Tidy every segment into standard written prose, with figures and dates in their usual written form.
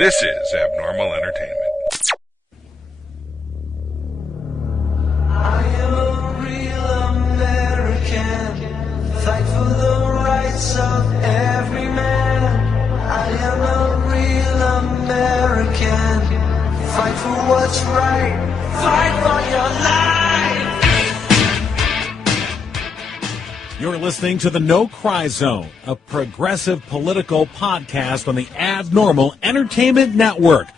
This is Abnormal Entertainment. I am a real American, fight for the rights of every man. I am a real American, fight for what's right, fight for your life. You're listening to the No Cry Zone, a progressive political podcast on the Abnormal Entertainment Network.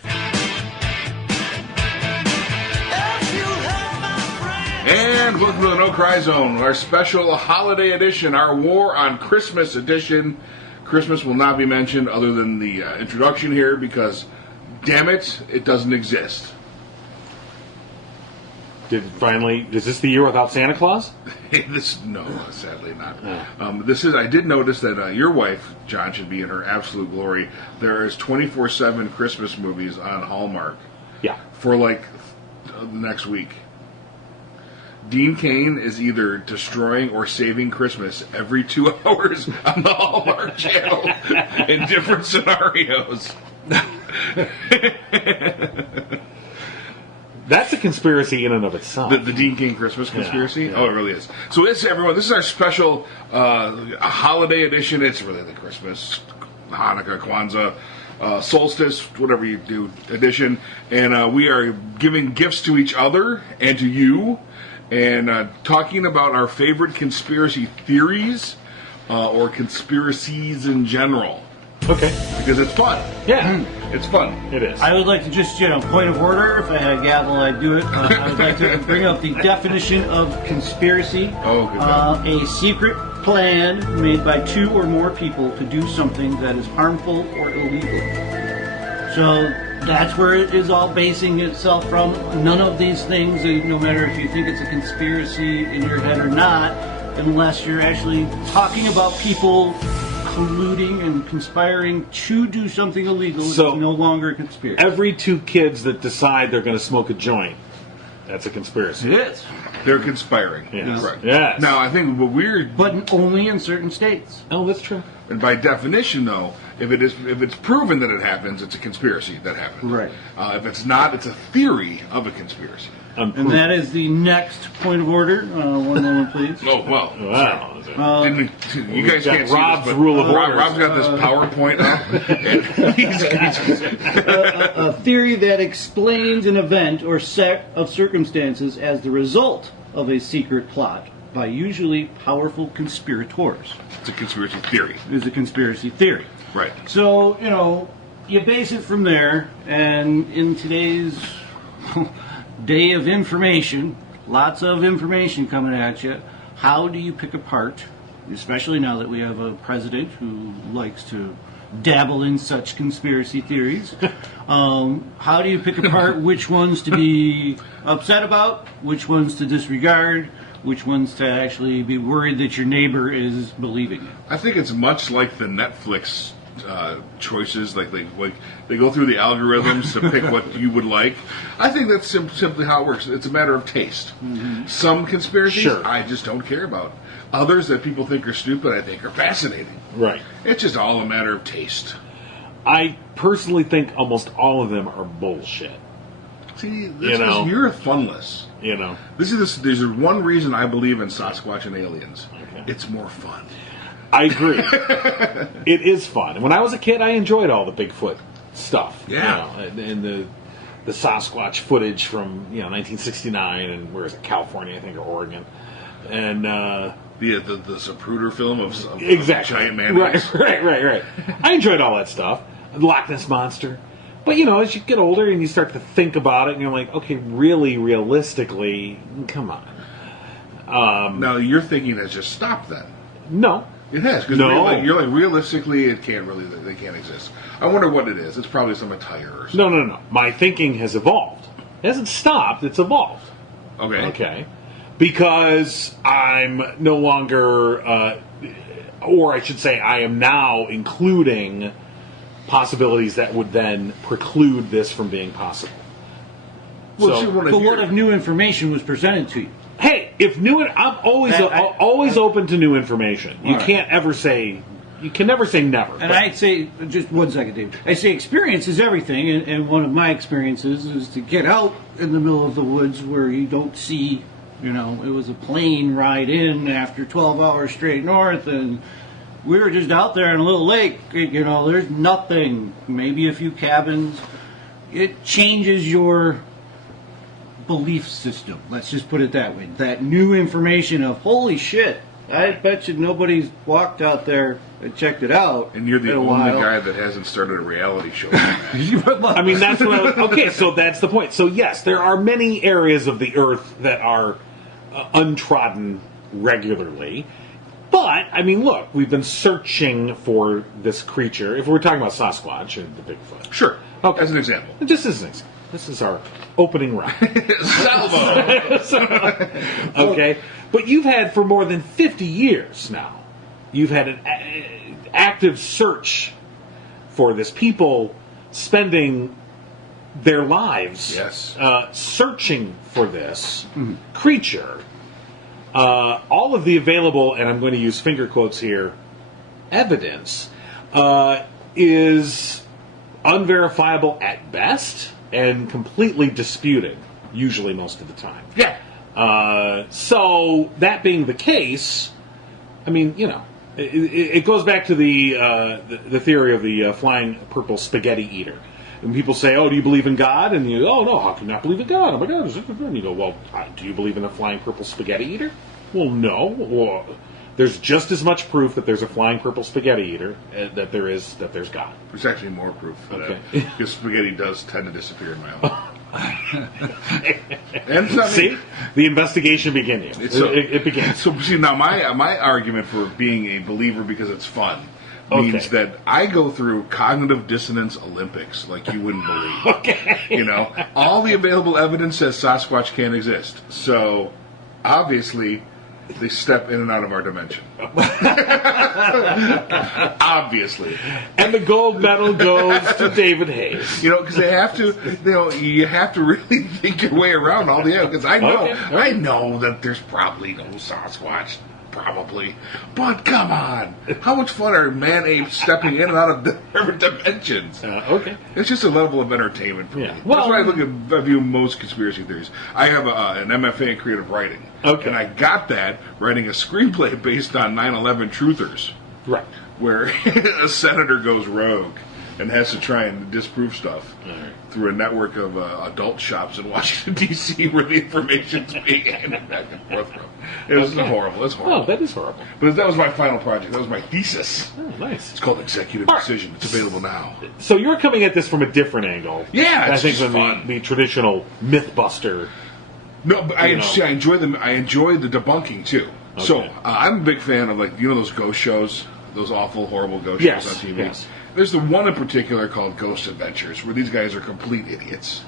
And welcome to the No Cry Zone, our special holiday edition, our War on Christmas edition. Christmas will not be mentioned other than the introduction here because, damn it, it doesn't exist. Is this the year without Santa Claus? No, sadly not. I did notice that your wife, John, should be in her absolute glory. There is 24/7 Christmas movies on Hallmark. Yeah. For the next week. Dean Cain is either destroying or saving Christmas every 2 hours on the Hallmark Channel in different scenarios. That's a conspiracy in and of itself. The Dean Cain Christmas conspiracy? Yeah. Oh, it really is. So this is our special holiday edition. It's really the Christmas, Hanukkah, Kwanzaa, solstice, whatever you do, edition. And we are giving gifts to each other and to you and talking about our favorite conspiracy theories or conspiracies in general. Okay. Because it's fun. Yeah. It's fun. It is. I would like to just, point of order. If I had a gavel, I'd do it. I would like to bring up the definition of conspiracy. Oh, good God. A secret plan made by two or more people to do something that is harmful or illegal. So that's where it is all basing itself from. None of these things, no matter if you think it's a conspiracy in your head or not, unless you're actually talking about people colluding and conspiring to do something illegal, So, is no longer a conspiracy. Every two kids that decide they're going to smoke a joint, that's a conspiracy. It is. They're conspiring. Yes. Correct. Yes. Now, I think what we're... But only in certain states. Oh, that's true. And by definition, though, if it's proven that it happens, it's a conspiracy that happened. Right. If it's not, it's a theory of a conspiracy. And that is the next point of order. One moment, please. Oh, well. Wow. And you guys got can't see Rob's this, but rule of orders. Rob's got this PowerPoint up. And A theory that explains an event or set of circumstances as the result of a secret plot by usually powerful conspirators. it's a conspiracy theory. Is a conspiracy theory. Right. So, you base it from there, and in today's day of information, lots of information coming at you, how do you pick apart, especially now that we have a president who likes to dabble in such conspiracy theories, how do you pick apart which ones to be upset about, which ones to disregard, which ones to actually be worried that your neighbor is believing? I think it's much like the Netflix choices, like they go through the algorithms to pick what you would like. I think that's simply how it works. It's a matter of taste. Mm-hmm. Some conspiracies I just don't care about. Others that people think are stupid, I think are fascinating. Right. It's just all a matter of taste. I personally think almost all of them are bullshit. See, you're funless. There's one reason I believe in Sasquatch and aliens. Okay. It's more fun. I agree. It is fun. When I was a kid, I enjoyed all the Bigfoot stuff. Yeah. And the Sasquatch footage from 1969 and where is it, California, I think, or Oregon, and the Zapruder film of exactly giant mayonnaise. Right. I enjoyed all that stuff. The Loch Ness Monster. But as you get older and you start to think about it, and you're like, okay, really, realistically, come on. Now your thinking has just stopped then. No. It has, because you're like, realistically, they can't exist. I wonder what it is. It's probably some attire or something. No. My thinking has evolved. It hasn't stopped, it's evolved. Okay. Because I'm no longer, or I should say, I am now including possibilities that would then preclude this from being possible. But what if new information was presented to you? Hey, if I'm always open to new information. You can't ever say you can never say never. And I'd say, just 1 second, Dave. I say experience is everything, and one of my experiences is to get out in the middle of the woods where you don't see, it was a plane ride in after 12 hours straight north, and we were just out there in a little lake, there's nothing, maybe a few cabins. It changes your belief system, let's just put it that way. That new information of, holy shit, I bet you nobody's walked out there and checked it out. And you're the in a only while. guy that hasn't started a reality show. I mean, that's what I was, okay, so that's the point. So yes, there are many areas of the earth that are untrodden regularly. But, I mean, look, we've been searching for this creature. If we're talking about Sasquatch and the Bigfoot. Sure. Okay. As an example. Just as an example. This is our opening round. Salvo! Okay? But you've had, for more than 50 years now, you've had an active search for this. People spending their lives Yes. Searching for this creature. All of the available, and I'm going to use finger quotes here, evidence is unverifiable at best and completely disputed, usually most of the time. Yeah. So, that being the case, I mean, it goes back to the theory of the flying purple spaghetti eater. And people say, "Oh, do you believe in God?" And you, "Oh no, how can you not believe in God? Oh my God!" And you go, "Well, do you believe in a flying purple spaghetti eater?" Well, no. Well, there's just as much proof that there's a flying purple spaghetti eater that there's God. There's actually more proof for Okay. that. Because spaghetti does tend to disappear in my home. And so, I mean, See, the investigation begins. It begins. So, see, now my argument for being a believer because it's fun means Okay. that I go through cognitive dissonance Olympics like you wouldn't believe. Okay. All the available evidence says Sasquatch can't exist. So, obviously, they step in and out of our dimension. Obviously. And the gold medal goes to David Hayes. Because they have to, you have to really think your way around all the evidence. Because I know that there's probably no Sasquatch, probably. But come on, how much fun are man-apes stepping in and out of different dimensions? Okay. It's just a level of entertainment for Yeah. me. Well, That's why I view most conspiracy theories. I have an MFA in creative writing. Okay. And I got that writing a screenplay based on 9/11 truthers, Right. where a senator goes rogue and has to try and disprove stuff through a network of adult shops in Washington, D.C., where the information's being handed back and forth from. It was horrible. It's horrible. Oh, that is horrible. But that was my final project. That was my thesis. Oh, nice. It's called Executive Decision. It's available now. So you're coming at this from a different angle. Yeah, I it's think just than fun. the traditional MythBuster. No, but I enjoy them. I enjoy the debunking too. Okay. So I'm a big fan of those ghost shows, those awful, horrible ghost Yes, shows on TV. yes. There's the one in particular called Ghost Adventures, where these guys are complete idiots.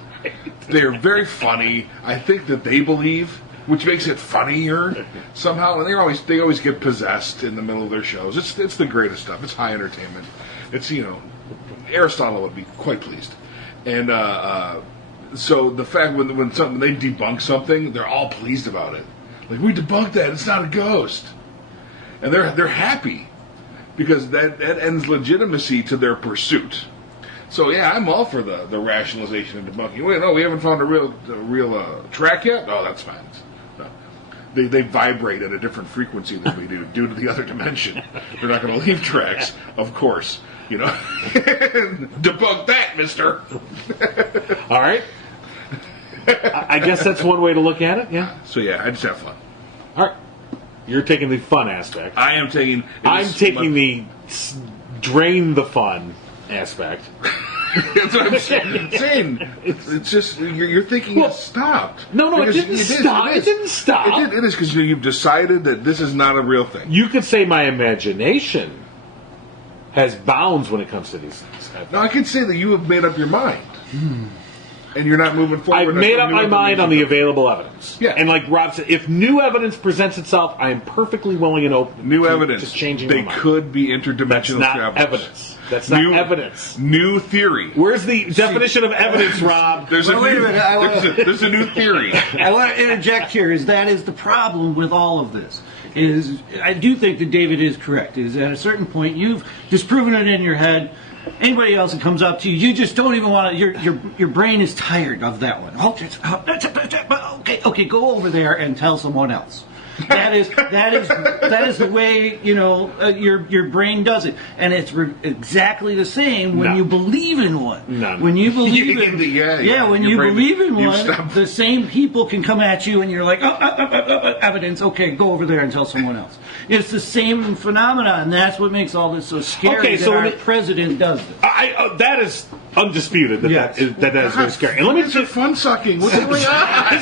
They're very funny. I think that they believe, which makes it funnier somehow. And they always get possessed in the middle of their shows. It's the greatest stuff. It's high entertainment. It's Aristotle would be quite pleased. And so the fact when they debunk something, they're all pleased about it. Like, we debunked that. It's not a ghost, and they're happy because that ends legitimacy to their pursuit. So yeah, I'm all for the rationalization and debunking. Wait, no, we haven't found a real track yet. Oh, that's fine. No. They vibrate at a different frequency than we do due to the other dimension. They're not going to leave tracks, of course. Debunk that, mister. All right. I guess that's one way to look at it, yeah. So yeah, I just have fun. All right. You're taking the fun aspect. I'm taking the drain the fun aspect. That's what I'm saying. It's just you're thinking it stopped. No, it Because didn't stop. It didn't stop. It is because you've decided that this is not a real thing. You could say my imagination has bounds when it comes to these things. No, I can say that you have made up your mind. And you're not moving forward. I've made up my mind on the available evidence. Yeah. And like Rob said, if new evidence presents itself, I am perfectly willing and open New to evidence. just changing They my mind. could be interdimensional That's not travelers. evidence. That's not evidence. New theory. Where's the definition of evidence, Rob? There's Well, wait a minute, there's a new theory. I want to interject here. That is the problem with all of this. is I do think that David is correct. Is at a certain point you've disproven it in your head. Anybody else that comes up to you, you just don't even want to. Your brain is tired of that one. Okay, go over there and tell someone else. That is the way your brain does it, and it's exactly the same when you believe in one. None. When you believe in when you brain- believe in you one, stop. the same people can come at you, and you're like, evidence. Okay, go over there and tell someone else. It's the same phenomenon, and that's what makes all this so scary. Okay, that so our let me- president does this. That is undisputed. That is very scary. And let me It's a fun sucking. What's going on?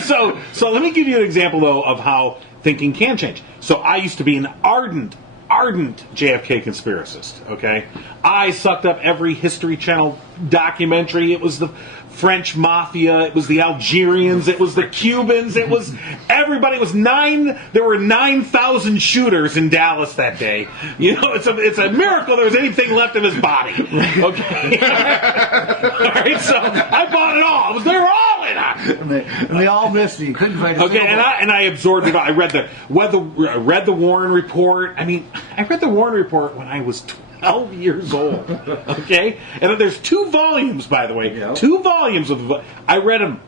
so let me give you an example though of how thinking can change. So I used to be an ardent JFK conspiracist. Okay, I sucked up every History Channel documentary. It was the French mafia. It was the Algerians. It was the Cubans. It was everybody. It was There were 9,000 shooters in Dallas that day. It's a miracle there was anything left of his body. Okay. All right. So I bought it all. They were all in it. And they all missed you. Couldn't find a Okay, single and I absorbed it all. I read the Warren Report. I mean, I read the Warren Report when I was 12 years old. Okay, and there's 2 volumes, by the way. Yep. 2 volumes of. I read them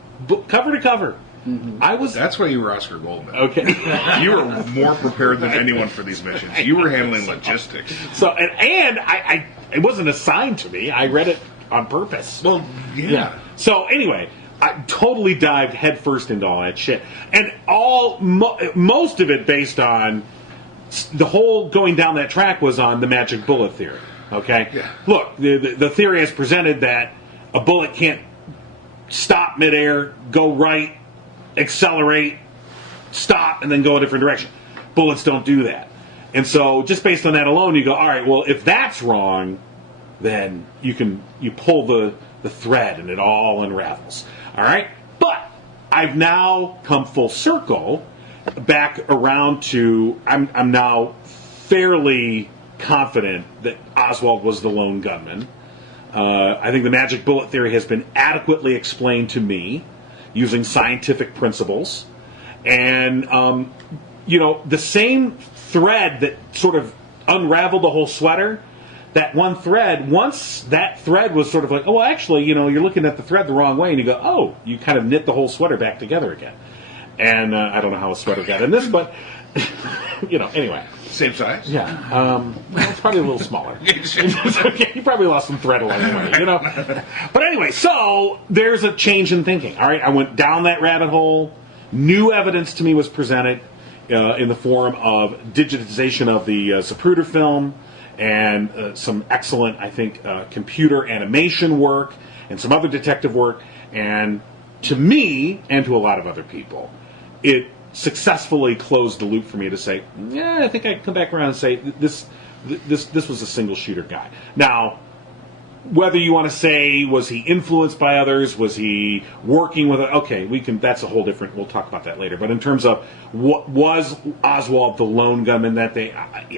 cover to cover. Mm-hmm. That's why you were Oscar Goldman. Okay. You were more prepared than anyone for these missions. You were handling logistics. So and I it wasn't assigned to me. I read it on purpose. Well, yeah. So anyway, I totally dived headfirst into all that shit, and most of it based on the whole going down that track was on the magic bullet theory. Okay, Yeah. Look, the theory has presented that a bullet can't stop midair, go right, accelerate, stop, and then go a different direction. Bullets don't do that, and so just based on that alone, you go, all right. Well, if that's wrong, then you pull the thread and it all unravels. All right, but I've now come full circle back around to I'm now fairly confident that Oswald was the lone gunman. I think the magic bullet theory has been adequately explained to me using scientific principles, and the same thread that sort of unraveled the whole sweater. That one thread, once that thread was sort of like, oh, well, actually, you're looking at the thread the wrong way, and you go, oh, you kind of knit the whole sweater back together again. And I don't know how a sweater got in this, but, anyway. Same size? Yeah. Well, it's probably a little smaller. It's okay. You probably lost some thread along the way, But anyway, so there's a change in thinking, all right? I went down that rabbit hole. New evidence to me was presented in the form of digitization of the Zapruder film, and some excellent, I think, computer animation work and some other detective work. And to me, and to a lot of other people, it successfully closed the loop for me to say, yeah, I think I can come back around and say this was a single shooter guy. Now, whether you want to say, was he influenced by others? Was he working with? Okay, that's a whole different. We'll talk about that later. But in terms of what was Oswald the lone gunman that day,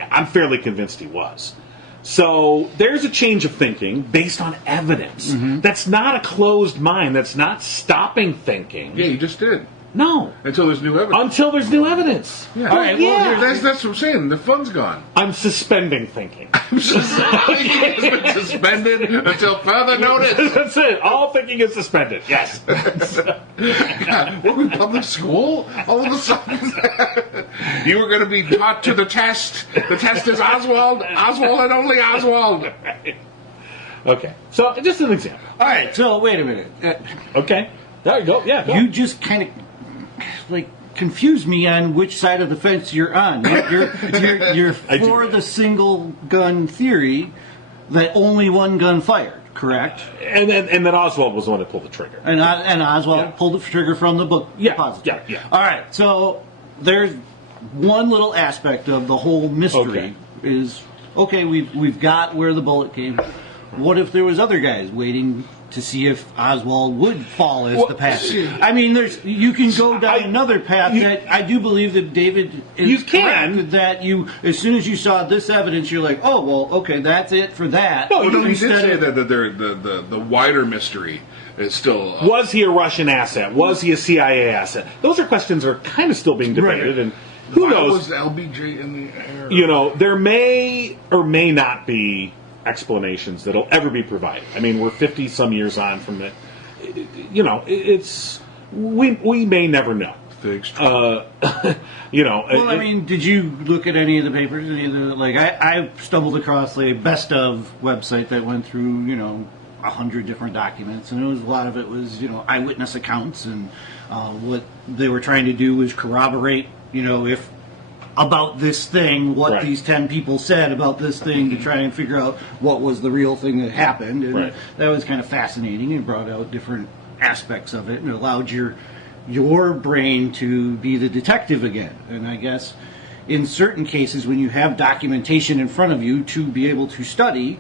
I'm fairly convinced he was. So there's a change of thinking based on evidence. Mm-hmm. That's not a closed mind. That's not stopping thinking. Yeah, you just did. No. Until there's new evidence. Until there's new evidence. Yeah. All right, Well, that's what I'm saying. The fun's gone. I'm suspending thinking. It's been suspended until further notice. That's it. All thinking is suspended. Yes. God, were we public school? All of a sudden, you were going to be taught to the test. The test is Oswald and only Oswald. Okay. So, just an example. All right, so wait a minute. Okay. There you go. Yeah. Go. You just kind of confuse me on which side of the fence you're on. You're for the single gun theory that only one gun fired, correct? And then Oswald was the one that pulled the trigger. And Oswald pulled the trigger from the book depository. Yeah. All right, so there's one little aspect of the whole mystery is, okay, we've got where the bullet came. What if there was other guys waiting to see if Oswald would fall as the path? I mean, you can go down another path that I do believe that David is correct, that as soon as you saw this evidence, you're like, oh, well, okay, that's it for that. No, he did say that the wider mystery is still... Was he a Russian asset? Was he a CIA asset? Those are questions that are kind of still being debated, and Who Why knows? was LBJ in the air? You know, there may or may not be explanations that'll ever be provided. I mean, we're 50 some years on from it. You know, we may never know. Figs. You know. Well, I mean, did you look at any of the papers? Any of the, like, I stumbled across a best of website that went through, 100 different documents, and a lot of it was, eyewitness accounts, and what they were trying to do was corroborate, if about this thing, what Right. these 10 people said about this thing to try and figure out what was the real thing that happened. And Right. that was kind of fascinating and brought out different aspects of it and allowed your brain to be the detective again. And I guess in certain cases, when you have documentation in front of you to be able to study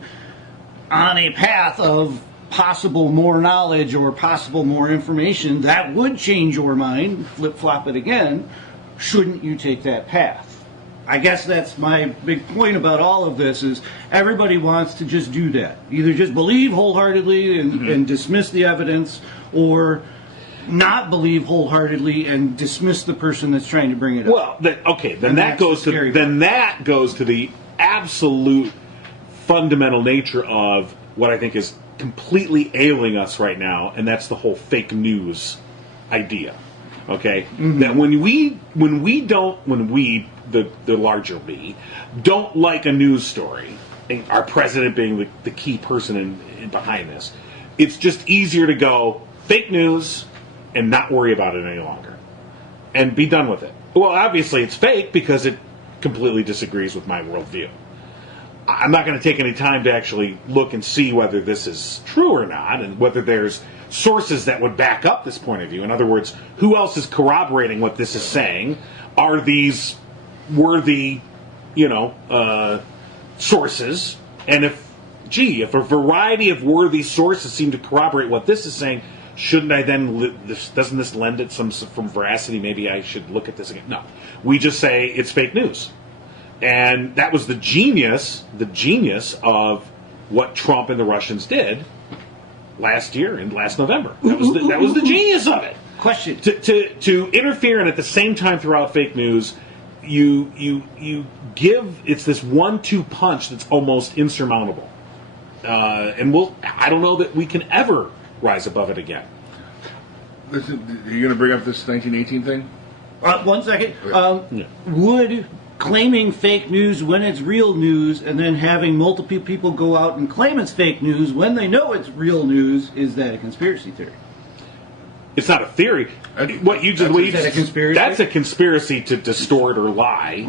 on a path of possible more knowledge or possible more information, that would change your mind, flip-flop it again, shouldn't you take that path? I guess that's my big point about all of this is everybody wants to just do that. Either just believe wholeheartedly and dismiss the evidence, or not believe wholeheartedly and dismiss the person that's trying to bring it up. Well, then And that that's the goes to scary that goes to the absolute fundamental nature of what I think is completely ailing us right now, and that's the whole fake news idea. Okay, that when we the larger we don't like a news story, and our president being the key person in behind this, it's just easier to go fake news and not worry about it any longer and be done with it. Well, obviously it's fake because it completely disagrees with my worldview. I'm not going to take any time to actually look and see whether this is true or not, and whether there's sources that would back up this point of view. In other words, who else is corroborating what this is saying? Are these worthy, sources? And if a variety of worthy sources seem to corroborate what this is saying, shouldn't I then, doesn't this lend it some veracity? Maybe I should look at this again. No. We just say it's fake news. And that was the genius of what Trump and the Russians did last year and last November. That was the genius of it. Question. To interfere, and at the same time throughout fake news, you give, it's this 1-2 punch that's almost insurmountable. And I don't know that we can ever rise above it again. Listen, are you going to bring up this 1918 thing? 1 second. Would claiming fake news when it's real news and then having multiple people go out and claim it's fake news when they know it's real news, is that a conspiracy theory? It's not a theory. What you just Is that a conspiracy? That's a conspiracy to distort or lie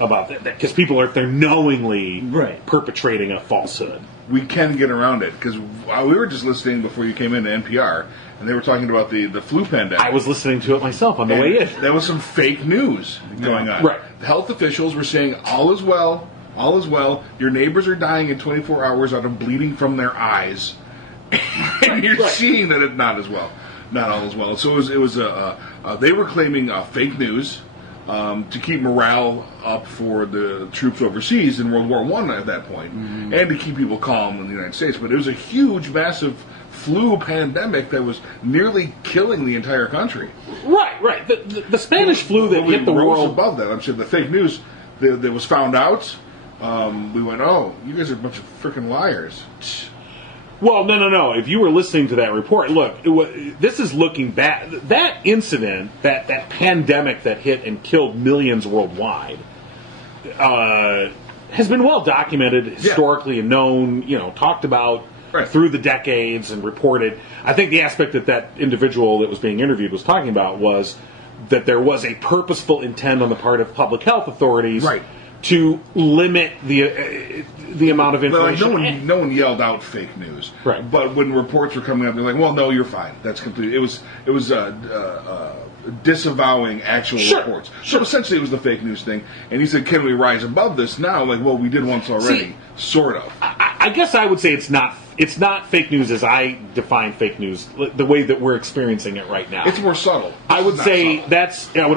about that, because people they're knowingly perpetrating a falsehood. We can get around it, because we were just listening before you came into NPR, and they were talking about the flu pandemic. I was listening to it myself on the way in. There was some fake news going on. Right. The health officials were saying, all is well, your neighbors are dying in 24 hours out of bleeding from their eyes. And you're seeing that it's not as well. Not all as well. So it was they were claiming fake news to keep morale up for the troops overseas in World War I at that point, and to keep people calm in the United States. But it was a huge, massive flu pandemic that was nearly killing the entire country. Right. The Spanish flu that hit the world above that. I'm saying the fake news that was found out. We went, oh, you guys are a bunch of freaking liars. Well, no. If you were listening to that report, look, this is looking back. That incident, that pandemic that hit and killed millions worldwide, has been well documented historically and known, talked about through the decades and reported. I think the aspect that individual that was being interviewed was talking about was that there was a purposeful intent on the part of public health authorities to limit the amount of information. Like no one yelled out fake news. Right. But when reports were coming up, they're like, "Well, no, you're fine. That's complete." It was disavowing actual reports. So essentially, it was the fake news thing. And he said, "Can we rise above this now?" Like, well, we did once already, sort of. I guess I would say it's not fake news as I define fake news, the way that we're experiencing it right now. It's more subtle. I would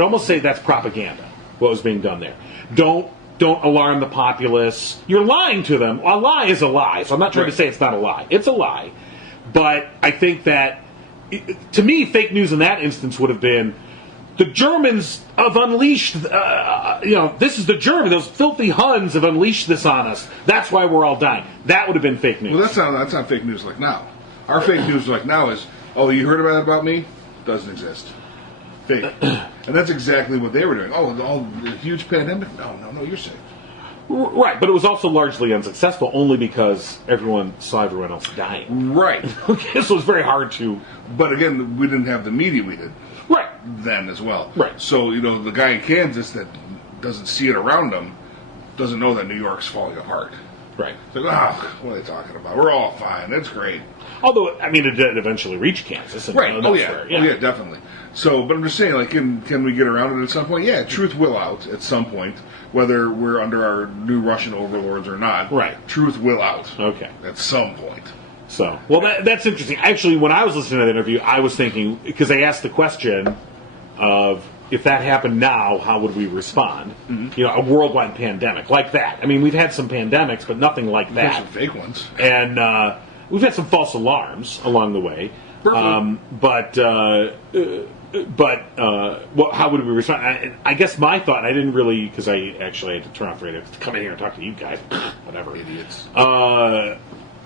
almost say that's propaganda. What was being done there? Don't alarm the populace. You're lying to them. A lie is a lie. So I'm not trying to say it's not a lie. It's a lie. But I think that, to me, fake news in that instance would have been, the Germans have unleashed, this is the German, those filthy Huns have unleashed this on us. That's why we're all dying. That would have been fake news. Well, that's not fake news like now. Our fake news like now is, oh, you heard about me? Doesn't exist. Fake. And that's exactly what they were doing. Oh, the huge pandemic? No, you're safe. Right, but it was also largely unsuccessful only because everyone saw everyone else dying. Right. Okay, so it was very hard to... But again, we didn't have the media we did. Right. Then as well. Right. So, the guy in Kansas that doesn't see it around him doesn't know that New York's falling apart. Right. It's like, what are they talking about? We're all fine. That's great. Although, it did eventually reach Kansas. And Right. Oh, yeah. Where, Oh, yeah, definitely. So, but I'm just saying, like, can we get around it at some point? Yeah, truth will out at some point, whether we're under our new Russian overlords or not. Right. Truth will out. Okay. At some point. So, well, that's interesting. Actually, when I was listening to that interview, I was thinking, because they asked the question of, if that happened now, how would we respond? Mm-hmm. A worldwide pandemic like that. We've had some pandemics, but nothing like that. Some fake ones. And we've had some false alarms along the way. How would we respond? I guess my thought, and I didn't really, because I actually had to turn off the radio to come in here and talk to you guys. Whatever. Idiots.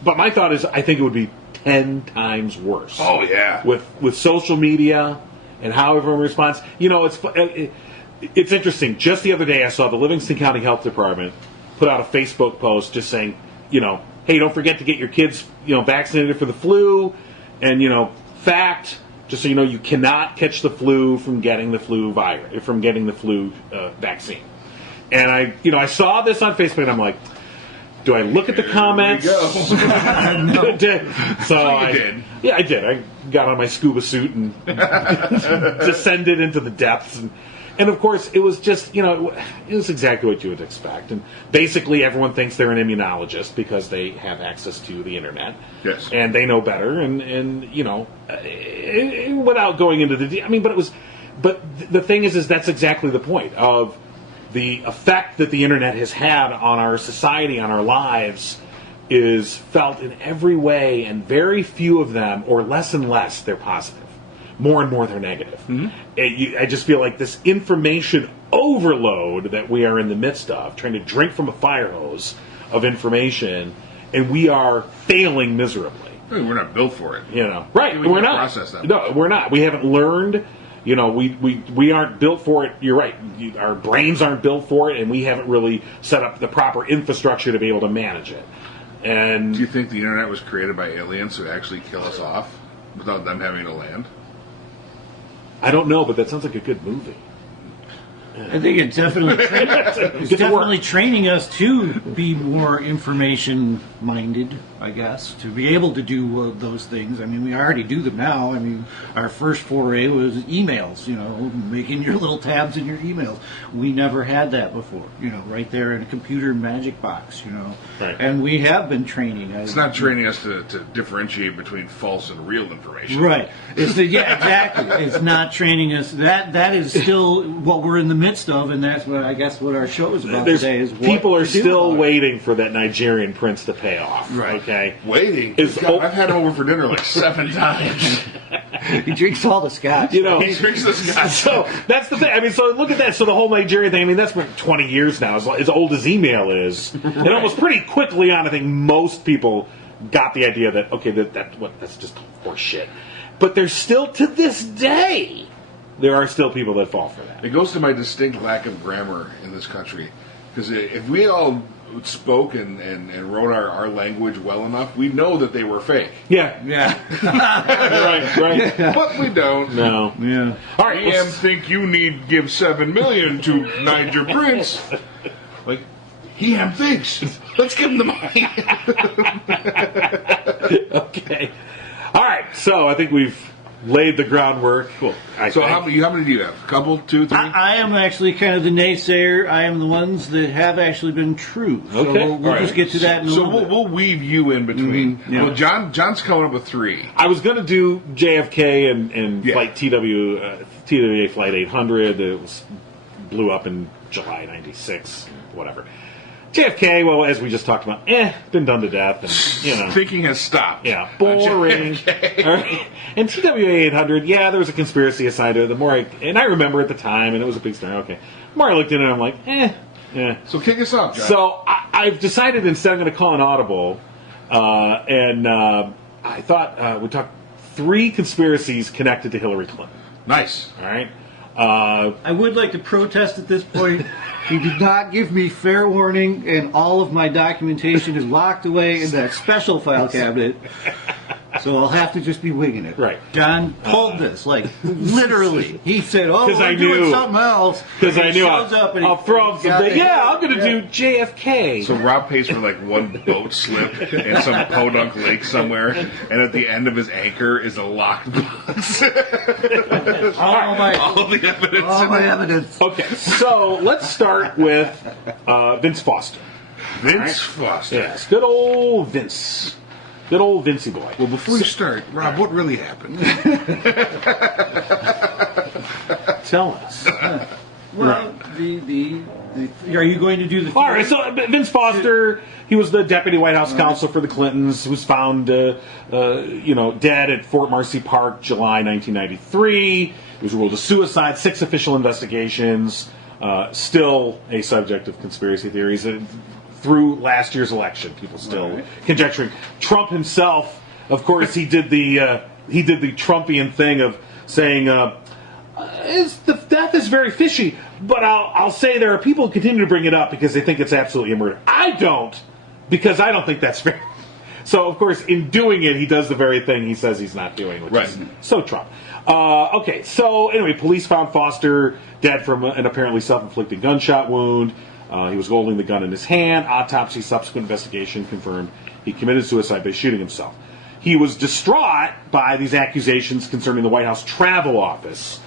But my thought is, I think it would be 10 times worse. Oh, yeah. With social media and how everyone responds. It's interesting. Just the other day, I saw the Livingston County Health Department put out a Facebook post just saying, hey, don't forget to get your kids, vaccinated for the flu. And, fact, just so you know, you cannot catch the flu from getting the flu virus, from getting the flu vaccine. And I saw this on Facebook, and I'm like, do I look at the comments? There we go. So I did. Yeah, I did. I got on my scuba suit and descended into the depths. And of course, it was just, it was exactly what you would expect. And basically, everyone thinks they're an immunologist because they have access to the internet. Yes. And they know better. And without going into but the thing is that's exactly the point of the effect that the internet has had on our society, on our lives, is felt in every way, and very few of them, or less and less, they're positive. More and more, they're negative. Mm-hmm. I just feel like this information overload that we are in the midst of, trying to drink from a fire hose of information, and we are failing miserably. We're not built for it. Right? We We're can't not. Process that. No, we're not. We haven't learned. We aren't built for it. You're right. Our brains aren't built for it, and we haven't really set up the proper infrastructure to be able to manage it. And do you think the internet was created by aliens to actually kill us off without them having to land? I don't know, but that sounds like a good movie. I think it's definitely training us to be more information minded, I guess, to be able to do those things. We already do them now. Our first foray was emails, making your little tabs in your emails. We never had that before, right there in a computer magic box, Right. And we have been training. It's not training us to differentiate between false and real information. Right. Exactly. It's not training us. That is still what we're in the midst of, and that's what our show is about today. Is what people are to do still about it. waiting for that Nigerian prince to pay off. Right. Okay. Waiting? God, I've had him over for dinner like 7 times. He drinks all the scotch. He drinks the scotch. So that's the thing. So look at that. So the whole Nigerian thing. That's been 20 years now. As old as email is, and almost pretty quickly on, I think most people got the idea that that's just horse shit. But there's still, to this day, there are still people that fall for that. It goes to my distinct lack of grammar in this country. Because if we all spoke and wrote our language well enough, we know that they were fake. Yeah. right. But we don't. No. Yeah. All right. Think you need give $7 million to Niger Prince. Like, he thinks. Let's give him the money. Okay. All right. So I think we've laid the groundwork. Cool. So how many do you have? A couple, 2, 3? I am actually kind of the naysayer. I am the ones that have actually been true. So Okay. we'll just get to that in a So little bit. we'll weave you in between. Mm-hmm. Yeah. Well, John's coming up with 3. I was going to do JFK and Yeah. flight TWA flight 800. It blew up in July '96, whatever. JFK, well, as we just talked about, been done to death, and Thinking has stopped. Yeah, boring. All right. And TWA 800, there was a conspiracy assigned to it. I remember at the time, and it was a big story. Okay, the more I looked into it, I'm like, So kick us off, John. So I've decided instead I'm going to call an audible, and I thought we'd talk 3 conspiracies connected to Hillary Clinton. Nice. All right. I would like to protest at this point. He did not give me fair warning, and all of my documentation is locked away in that special file cabinet. So I'll have to just be winging it. Right. John pulled this, literally. He said, I I'm doing knew. something else. Because I knew I'll throw up something. I'm going to do JFK. So Rob pays for like one boat slip in some podunk lake somewhere, and at the end of his anchor is a locked box. All the evidence. all my evidence. Okay, so let's start with Vince Foster. Vince Foster. Yes, good old Vince. Good old Vincey boy. Well, before you start, Rob, what really happened? Tell us. Well, are you going to do the... All right, so Vince Foster, he was the deputy White House counsel for the Clintons, was found, dead at Fort Marcy Park, July 1993. He was ruled a suicide. 6 official investigations. Still a subject of conspiracy theories. Through last year's election, people still conjecturing. Trump himself, of course, he did the Trumpian thing of saying, the death is very fishy, but I'll say there are people who continue to bring it up because they think it's absolutely a murder. I don't, because I don't think that's fair. So, of course, in doing it, he does the very thing he says he's not doing, which is so Trump. Okay, so anyway, police found Foster dead from an apparently self-inflicted gunshot wound. He was holding the gun in his hand. Autopsy, subsequent investigation confirmed he committed suicide by shooting himself. He was distraught by these accusations concerning the White House Travel Office.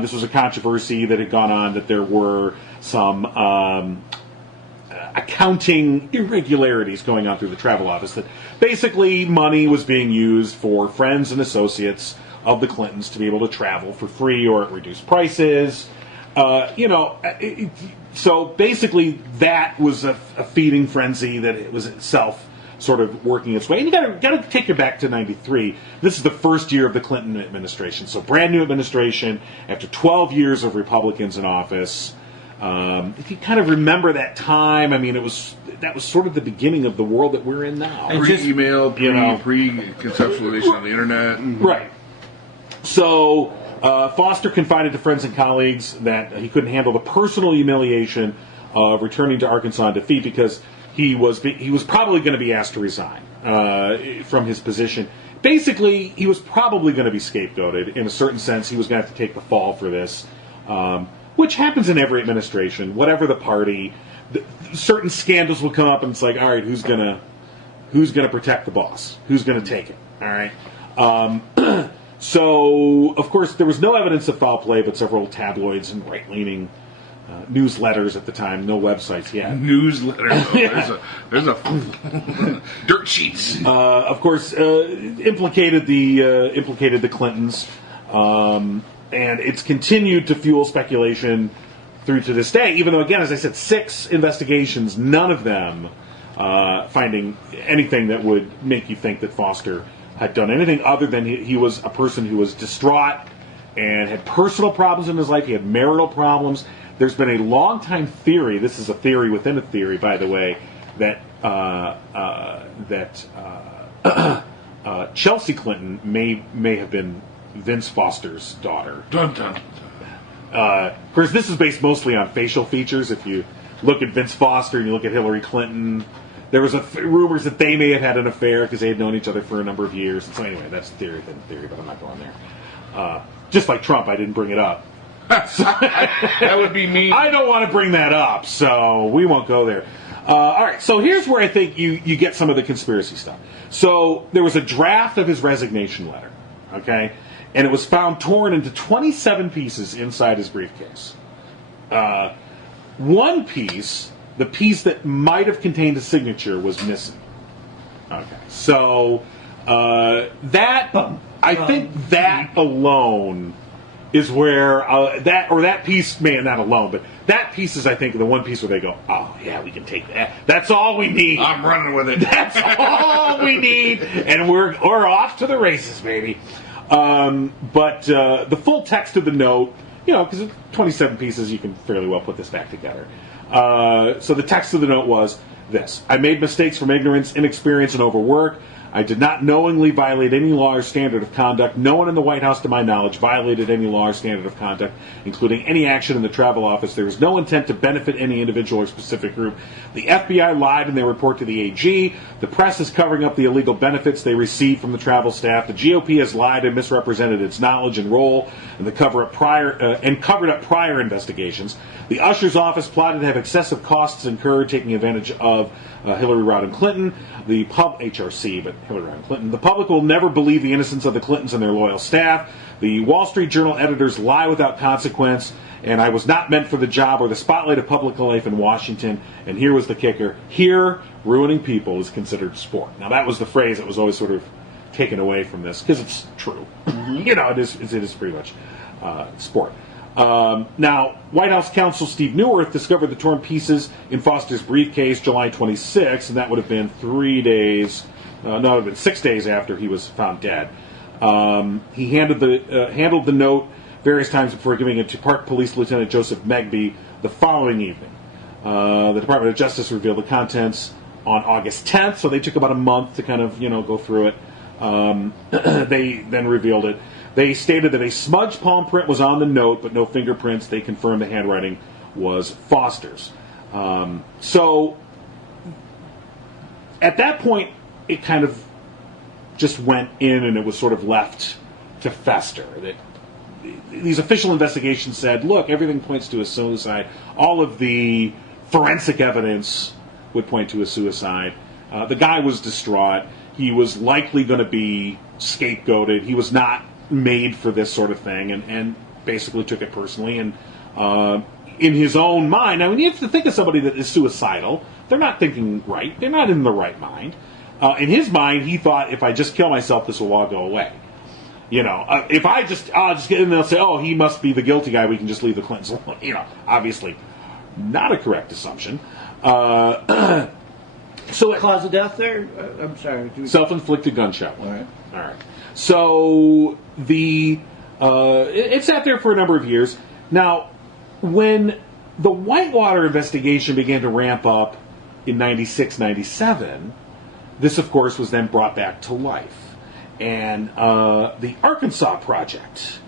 This was a controversy that had gone on, that there were some accounting irregularities going on through the travel office, that basically money was being used for friends and associates of the Clintons to be able to travel for free or at reduced prices. So basically that was a feeding frenzy that it was itself sort of working its way. And you got to take it back to 93. This is the first year of the Clinton administration. So brand new administration after 12 years of Republicans in office. If you kind of remember that time, I mean, that was sort of the beginning of the world that we're in now. Pre-email, pre-conceptualization on the internet. Right. So Foster confided to friends and colleagues that he couldn't handle the personal humiliation of returning to Arkansas in defeat because he was probably going to be asked to resign from his position. Basically, he was probably going to be scapegoated. In a certain sense, he was going to have to take the fall for this, which happens in every administration, whatever the party. Certain scandals will come up, and it's like, all right, who's gonna protect the boss? Who's going to take it? All right. So, of course, there was no evidence of foul play, but several tabloids and right-leaning newsletters at the time, no websites yet. Newsletters. There's a dirt sheets. Of course, implicated the Clintons, and it's continued to fuel speculation through to this day. Even though, again, as I said, 6 investigations, none of them finding anything that would make you think that Foster had done anything other than he was a person who was distraught and had personal problems in his life. He had marital problems. There's been a long-time theory, this is a theory within a theory, by the way, that Chelsea Clinton may have been Vince Foster's daughter. Dun, dun. Of course, this is based mostly on facial features. If you look at Vince Foster and you look at Hillary Clinton, there was rumors that they may have had an affair because they had known each other for a number of years. And so anyway, that's theory within theory, but I'm not going there. Just like Trump, I didn't bring it up. That would be me. I don't want to bring that up, so we won't go there. All right, so here's where I think you get some of the conspiracy stuff. So there was a draft of his resignation letter, okay? And it was found torn into 27 pieces inside his briefcase. One piece, the piece that might have contained a signature, was missing. Okay, so I think that alone is where that piece, man, not alone, but that piece is, I think, the one piece where they go, oh, yeah, we can take that. That's all we need. I'm running with it. That's all we need. And we're off to the races, baby. But the full text of the note, because it's 27 pieces, you can fairly well put this back together. So the text of the note was this: I made mistakes from ignorance, inexperience, and overwork. I did not knowingly violate any law or standard of conduct. No one in the White House, to my knowledge, violated any law or standard of conduct, including any action in the travel office. There was no intent to benefit any individual or specific group. The FBI lied in their report to the AG. The press is covering up the illegal benefits they received from the travel staff. The GOP has lied and misrepresented its knowledge and role in the covered up prior investigations. The Usher's office plotted to have excessive costs incurred, taking advantage of Hillary Rodham Clinton, HRC, but Hillary Rodham Clinton. The public will never believe the innocence of the Clintons and their loyal staff. The Wall Street Journal editors lie without consequence, and I was not meant for the job or the spotlight of public life in Washington. And here was the kicker: here, ruining people is considered sport. Now, that was the phrase that was always sort of taken away from this, because it's true. It is pretty much sport. Now, White House counsel Steve Neuwirth discovered the torn pieces in Foster's briefcase July 26, and that would have been 6 days after he was found dead. He handled the note various times before giving it to Park Police Lieutenant Joseph Megby the following evening. The Department of Justice revealed the contents on August 10th, so they took about a month to kind of, go through it. They then revealed it. They stated that a smudged palm print was on the note, but no fingerprints. They confirmed the handwriting was Foster's. So at that point, it kind of just went in, and it was sort of left to fester. These official investigations said, look, everything points to a suicide. All of the forensic evidence would point to a suicide. The guy was distraught. He was likely going to be scapegoated. He was not made for this sort of thing, and basically took it personally. And in his own mind, I mean, you have to think of somebody that is suicidal. They're not thinking right. They're not in the right mind. In his mind, he thought, if I just kill myself, this will all go away. If I'll just get in, they'll say, oh, he must be the guilty guy. We can just leave the Clintons alone. Obviously not a correct assumption. So cause of death there? I'm sorry. Self-inflicted gunshot wound. All right. So it sat there for a number of years. Now, when the Whitewater investigation began to ramp up in 96, 97, this, of course, was then brought back to life. And the Arkansas Project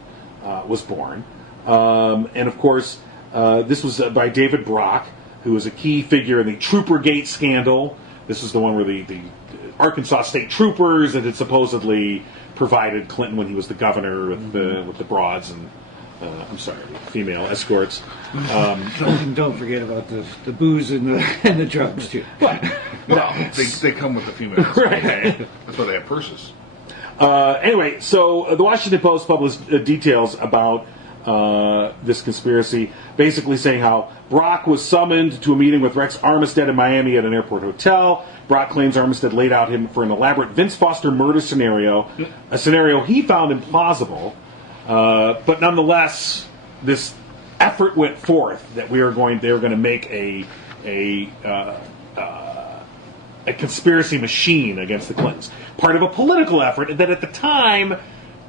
was born. And, of course, this was by David Brock, who was a key figure in the Troopergate scandal. This was the one where the Arkansas state troopers that had supposedly provided Clinton, when he was the governor, with the broads and female escorts. Don't forget about the booze and the drugs too. Well, they come with the females. Right. That's why they have purses. Anyway, so the Washington Post published details about this conspiracy, basically saying how Brock was summoned to a meeting with Rex Armistead in Miami at an airport hotel. Brock claims Armistead laid out him for an elaborate Vince Foster murder scenario, a scenario he found implausible. But nonetheless, this effort went forth that they were going to make a conspiracy machine against the Clintons. Part of a political effort that at the time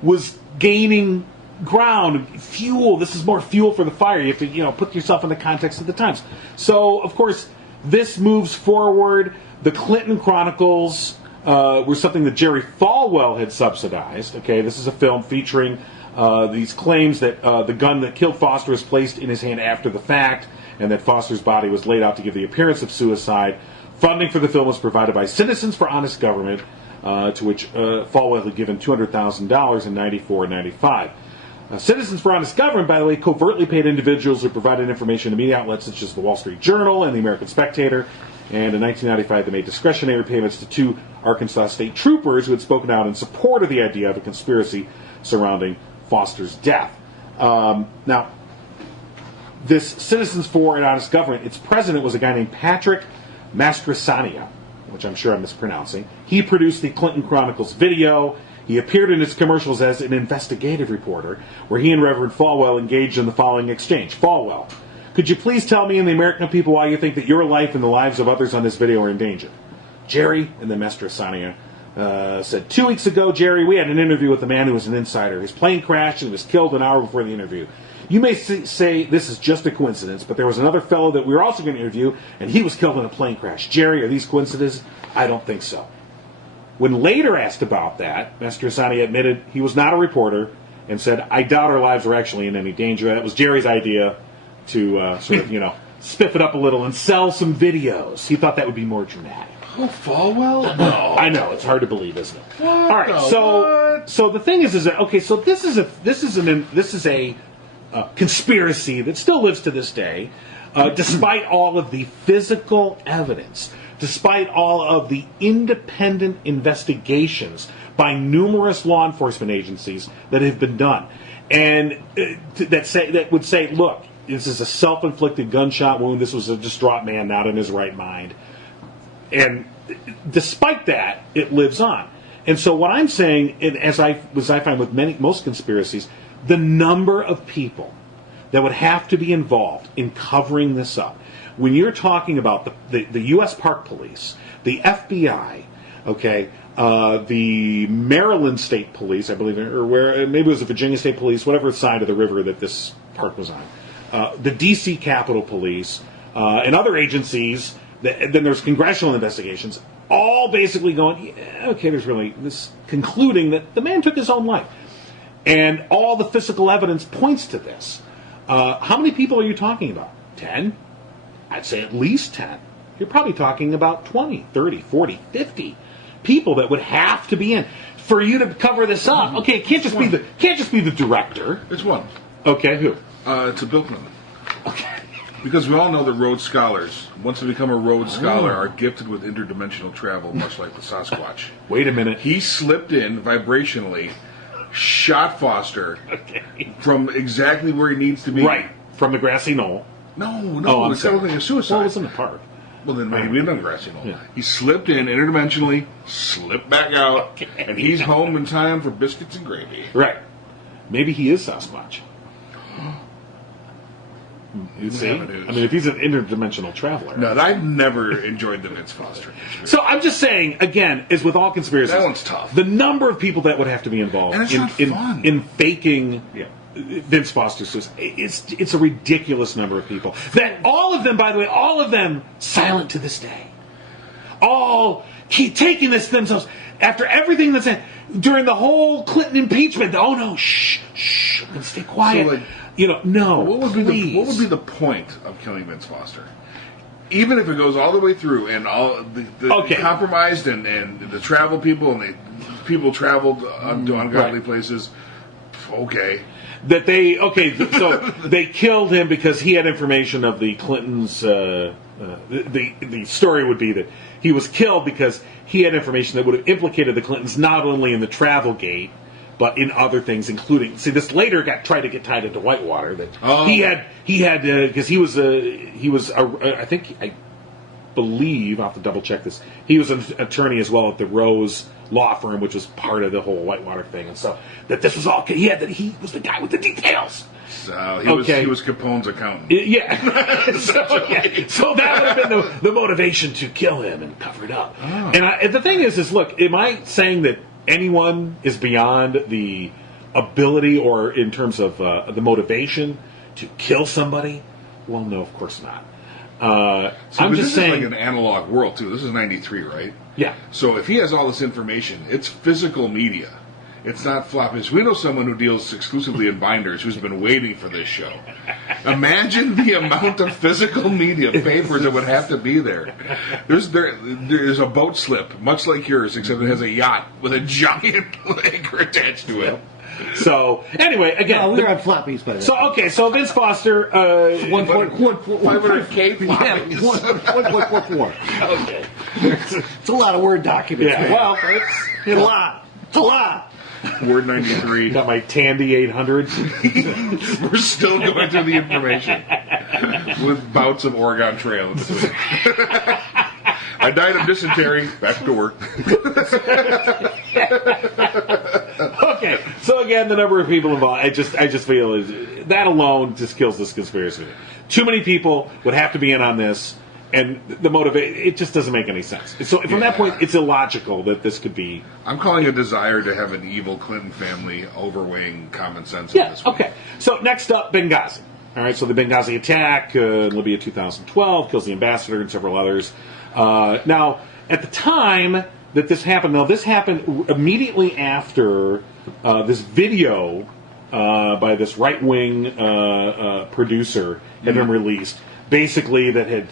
was gaining ground, fuel. This is more fuel for the fire. You have to, put yourself in the context of the times. So, of course, this moves forward. The Clinton Chronicles were something that Jerry Falwell had subsidized. Okay, this is a film featuring these claims that the gun that killed Foster was placed in his hand after the fact, and that Foster's body was laid out to give the appearance of suicide. Funding for the film was provided by Citizens for Honest Government, to which Falwell had given $200,000 in 94 and 95. Citizens for Honest Government, by the way, covertly paid individuals who provided information to media outlets such as the Wall Street Journal and the American Spectator. And in 1995, they made discretionary payments to 2 Arkansas state troopers who had spoken out in support of the idea of a conspiracy surrounding Foster's death. Now, this Citizens for an Honest Government, its president was a guy named Patrick Mastrosania, which I'm sure I'm mispronouncing. He produced the Clinton Chronicles video. He appeared in his commercials as an investigative reporter, where he and Reverend Falwell engaged in the following exchange. Falwell, could you please tell me and the American people why you think that your life and the lives of others on this video are in danger? Jerry, and then Mastrosania said, 2 weeks ago, Jerry, we had an interview with a man who was an insider. His plane crashed and was killed an hour before the interview. You may say this is just a coincidence, but there was another fellow that we were also going to interview, and he was killed in a plane crash. Jerry, are these coincidences? I don't think so. When later asked about that, Mastrosania admitted he was not a reporter and said, I doubt our lives were actually in any danger. That was Jerry's idea to sort of, spiff it up a little and sell some videos. He thought that would be more dramatic. Oh, Falwell? No. I know, it's hard to believe, isn't it? All right, so the thing is that okay, so this is a conspiracy that still lives to this day, despite all of the physical evidence, despite all of the independent investigations by numerous law enforcement agencies that have been done, and that would say, look, this is a self-inflicted gunshot wound. This was a distraught man not in his right mind. And despite that, it lives on. And so what I'm saying, and as I find with most conspiracies, the number of people that would have to be involved in covering this up. When you're talking about the U.S. Park Police, the FBI, okay, the Maryland State Police, I believe, or maybe it was the Virginia State Police, whatever side of the river that this park was on, the D.C. Capitol Police, and other agencies. Then there's congressional investigations, all basically going, yeah, okay, there's really this concluding that the man took his own life. And all the physical evidence points to this. How many people are you talking about? 10? I'd say at least 10. You're probably talking about 20, 30, 40, 50 people that would have to be in for you to cover this up. Okay, it can't just be the director. It's one. Okay, who? It's a Bill Clinton. Okay. Because we all know that Rhodes Scholars, once they become a Rhodes Scholar, are gifted with interdimensional travel, much like the Sasquatch. Wait a minute. He slipped in vibrationally, shot Foster from exactly where he needs to be. Right, from the grassy knoll. No, it's something of suicide. Well, it was in the park. Well, then maybe we done grassy knoll. Yeah. He slipped in interdimensionally, slipped back out, and he's home in time for biscuits and gravy. Right. Maybe he is Sasquatch. You see? I mean, if he's an interdimensional traveler. No, I've never enjoyed the Vince Foster. So I'm just saying, again, as with all conspiracies, that one's tough. The number of people that would have to be involved and it's not fun. in faking Vince Foster's suicide, it's a ridiculous number of people. That all of them, by the way, all of them silent to this day. All keep taking this themselves after everything that's during the whole Clinton impeachment. Oh no, shh, let's stay quiet. So no. What would be the point of killing Vince Foster? Even if it goes all the way through and all the compromised and the travel people and the people traveled to ungodly places. Okay. So they killed him because he had information of the Clintons. The story would be that he was killed because he had information that would have implicated the Clintons not only in the travel gate, but in other things, including this later tried to get tied into Whitewater. That he had because he was I believe I'll have to double check this. He was an attorney as well at the Rose law firm, which was part of the whole Whitewater thing, and so that this was all he was the guy with the details. So he was Capone's accountant. So that would have been the motivation to kill him and cover it up. And the thing is look, am I saying that anyone is beyond the ability or in terms of the motivation to kill somebody? Well, no, of course not. I'm just saying, this is like an analog world too. This is 93, right? Yeah. So if he has all this information, it's physical media. It's not floppies. We know someone who deals exclusively in binders who's been waiting for this show. Imagine the amount of physical media papers that would have to be there. There's a boat slip, much like yours, except it has a yacht with a giant anchor attached to it. So anyway, again, we're on floppies by the way. So Vince Foster, 500K floppies. 1.44. Okay, it's a lot of Word documents. Yeah. Well, it's a lot. Word 93. Got my Tandy 800. We're still going through the information with bouts of Oregon Trail. I died of dysentery. Back to work. So again, the number of people involved, I just feel is that alone just kills this conspiracy. Too many people would have to be in on this, and the it just doesn't make any sense. So from that point, it's illogical that this could be. I'm calling a desire to have an evil Clinton family overweighing common sense. In this Okay. So next up, Benghazi. All right. So the Benghazi attack in Libya 2012 kills the ambassador and several others. Now, at the time that this happened, this happened immediately after this video by this right-wing producer had been released, basically that had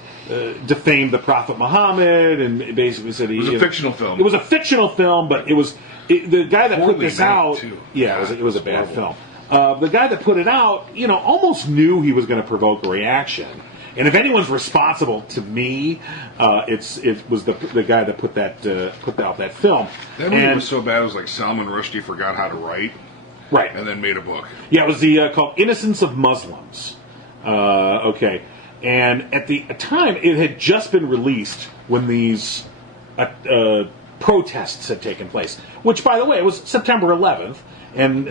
defamed the Prophet Muhammad and basically said it was a fictional film. It was a fictional film, but the guy that put this out. Too. Yeah, it was a bad film. The guy that put it out, almost knew he was going to provoke a reaction. And if anyone's responsible to me, it was the guy that put out that film. That movie was so bad. It was like Salman Rushdie forgot how to write, right, and then made a book. Yeah, it was called Innocence of Muslims. Okay, and at the time, it had just been released when these protests had taken place. Which, by the way, it was September 11th. And,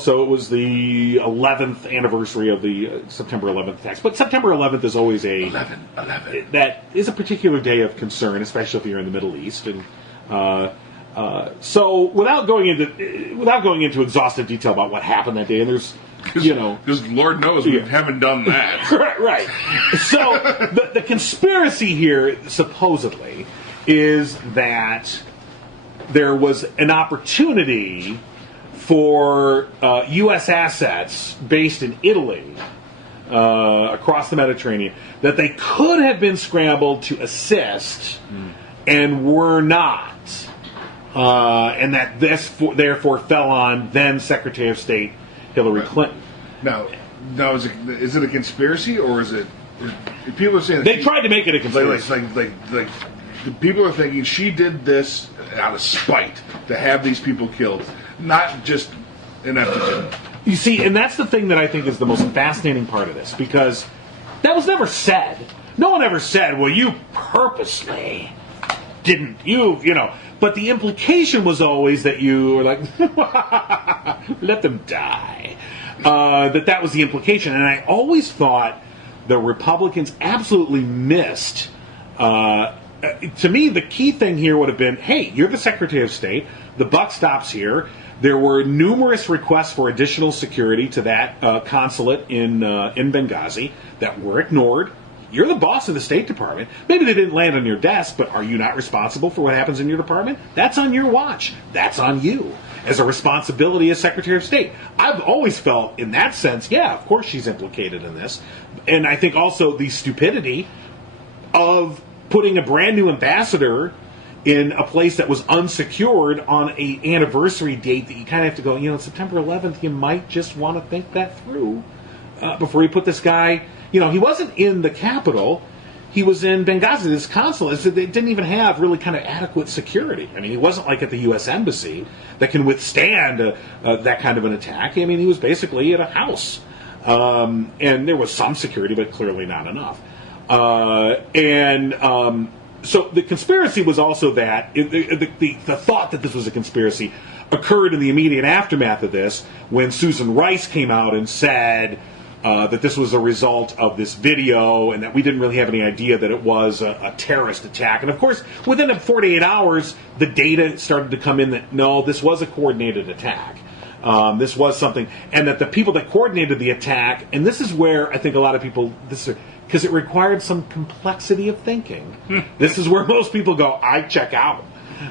so it was the 11th anniversary of the September 11th attacks. But September 11th is always 11. That is a particular day of concern, especially if you're in the Middle East. And so without going into exhaustive detail about what happened that day, and there's, because Lord knows we haven't done that. right. So the conspiracy here, supposedly, is that there was an opportunity for U.S. assets based in Italy across the Mediterranean that they could have been scrambled to assist and were not. And that this therefore fell on then Secretary of State Hillary Clinton. Now is it a conspiracy or is it? People are saying they tried to make it a conspiracy. Like people are thinking she did this out of spite to have these people killed. Not just ineptitude. You see, and that's the thing that I think is the most fascinating part of this, because that was never said. No one ever said, well, you purposely didn't, but the implication was always that you were like, let them die. That was the implication. And I always thought the Republicans absolutely missed. To me, the key thing here would have been, hey, you're the Secretary of State. The buck stops here. There were numerous requests for additional security to that consulate in Benghazi that were ignored. You're the boss of the State Department. Maybe they didn't land on your desk, but are you not responsible for what happens in your department? That's on your watch. That's on you as a responsibility as Secretary of State. I've always felt, in that sense, yeah, of course she's implicated in this. And I think also the stupidity of putting a brand new ambassador in a place that was unsecured on an anniversary date that you kind of have to go, September 11th, you might just want to think that through before you put this guy, he wasn't in the capital, he was in Benghazi, this consulate. So they didn't even have really kind of adequate security. I mean, he wasn't like at the U.S. Embassy that can withstand that kind of an attack. I mean, he was basically at a house. And there was some security, but clearly not enough. So the conspiracy was also that the thought that this was a conspiracy occurred in the immediate aftermath of this when Susan Rice came out and said that this was a result of this video and that we didn't really have any idea that it was a terrorist attack. And of course, within 48 hours, the data started to come in that no, this was a coordinated attack. This was something, and that the people that coordinated the attack, and this is where I think a lot of people, because it required some complexity of thinking. This is where most people go, I check out.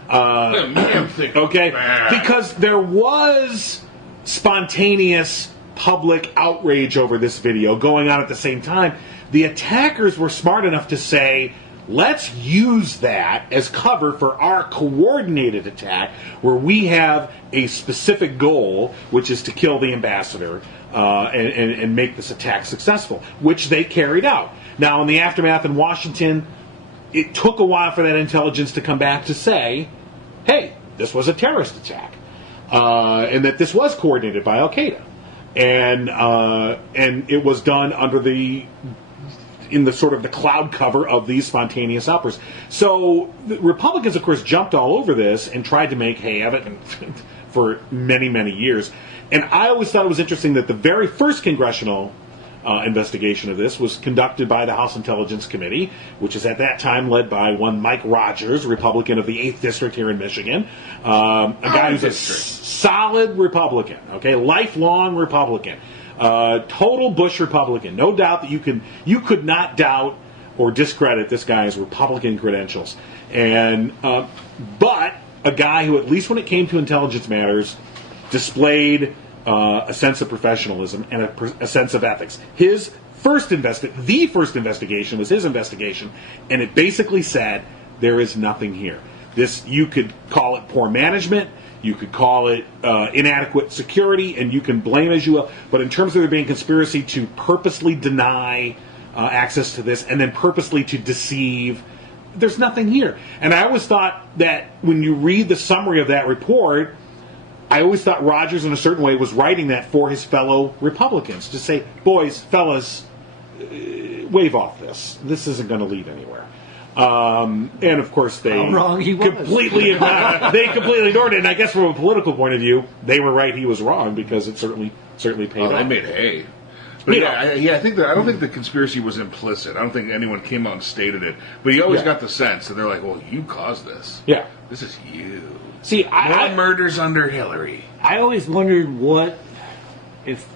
Okay? Because there was spontaneous public outrage over this video going on at the same time. The attackers were smart enough to say, let's use that as cover for our coordinated attack where we have a specific goal, which is to kill the ambassador and make this attack successful, which they carried out. Now, in the aftermath in Washington, it took a while for that intelligence to come back to say, hey, this was a terrorist attack, and that this was coordinated by Al-Qaeda. And it was done in the sort of the cloud cover of these spontaneous outbursts. So the Republicans, of course, jumped all over this and tried to make hay of it and for many, many years. And I always thought it was interesting that the very first congressional investigation of this was conducted by the House Intelligence Committee, which is at that time led by one Mike Rogers, Republican of the 8th District here in Michigan, a guy who's a solid Republican, okay, lifelong Republican, total Bush Republican. No doubt that you could not doubt or discredit this guy's Republican credentials. And but a guy who, at least when it came to intelligence matters, displayed a sense of professionalism and a sense of ethics. The first investigation was his investigation, and it basically said there is nothing here. You could call it poor management, you could call it inadequate security, and you can blame as you will. But in terms of there being conspiracy to purposely deny access to this and then purposely to deceive, there's nothing here. And I always thought that when you read the summary of that report, I always thought Rogers, in a certain way, was writing that for his fellow Republicans to say, boys, fellas, wave off this. This isn't going to lead anywhere. And of course, they completely ignored it. And I guess from a political point of view, they were right. He was wrong, because it certainly paid off. They made hay. But I don't think the conspiracy was implicit. I don't think anyone came out and stated it. But you always got the sense that they're like, well, you caused this. Yeah. This is you. See, more murders under Hillary. I always wondered what if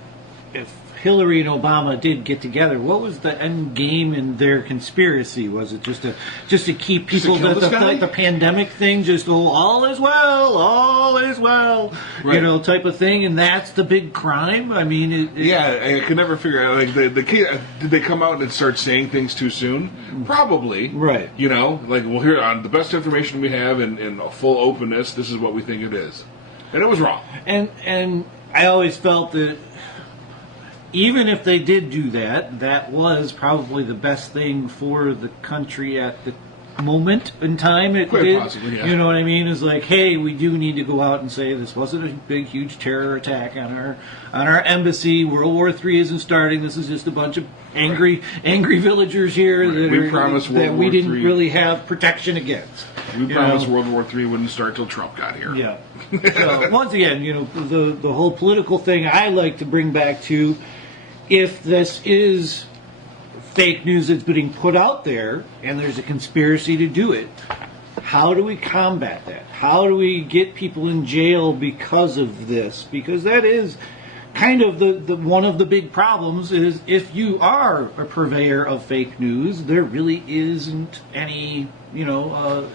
Hillary and Obama did get together, what was the end game in their conspiracy? Was it just to keep people like the pandemic thing, just all is well, right, type of thing, and that's the big crime? I mean, I could never figure out, like, the kid, did they come out and start saying things too soon? Probably. Right. Like, well, here, on the best information we have in full openness, this is what we think it is. And it was wrong. And I always felt that even if they did do that, that was probably the best thing for the country at the moment in time. Possibly, yeah. You know what I mean? It's like, hey, we do need to go out and say this wasn't a big, huge terror attack on our embassy. World War III isn't starting. This is just a bunch of angry villagers here that we didn't really have protection against. We promised World War III wouldn't start till Trump got here. Yeah. So once again, the whole political thing I like to bring back to, if this is fake news that's being put out there and there's a conspiracy to do it, how do we combat that? How do we get people in jail because of this? Because that is kind of the one of the big problems, is if you are a purveyor of fake news, there really isn't any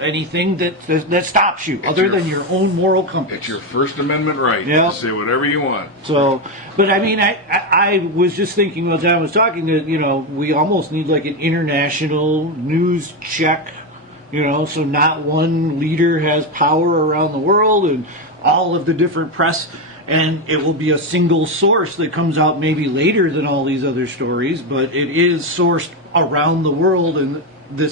anything that stops you other than your own moral compass. It's your First Amendment right to say whatever you want. So, but I mean, I was just thinking while John was talking that, we almost need like an international news check, so not one leader has power around the world and all of the different press, and it will be a single source that comes out maybe later than all these other stories, but it is sourced around the world, and but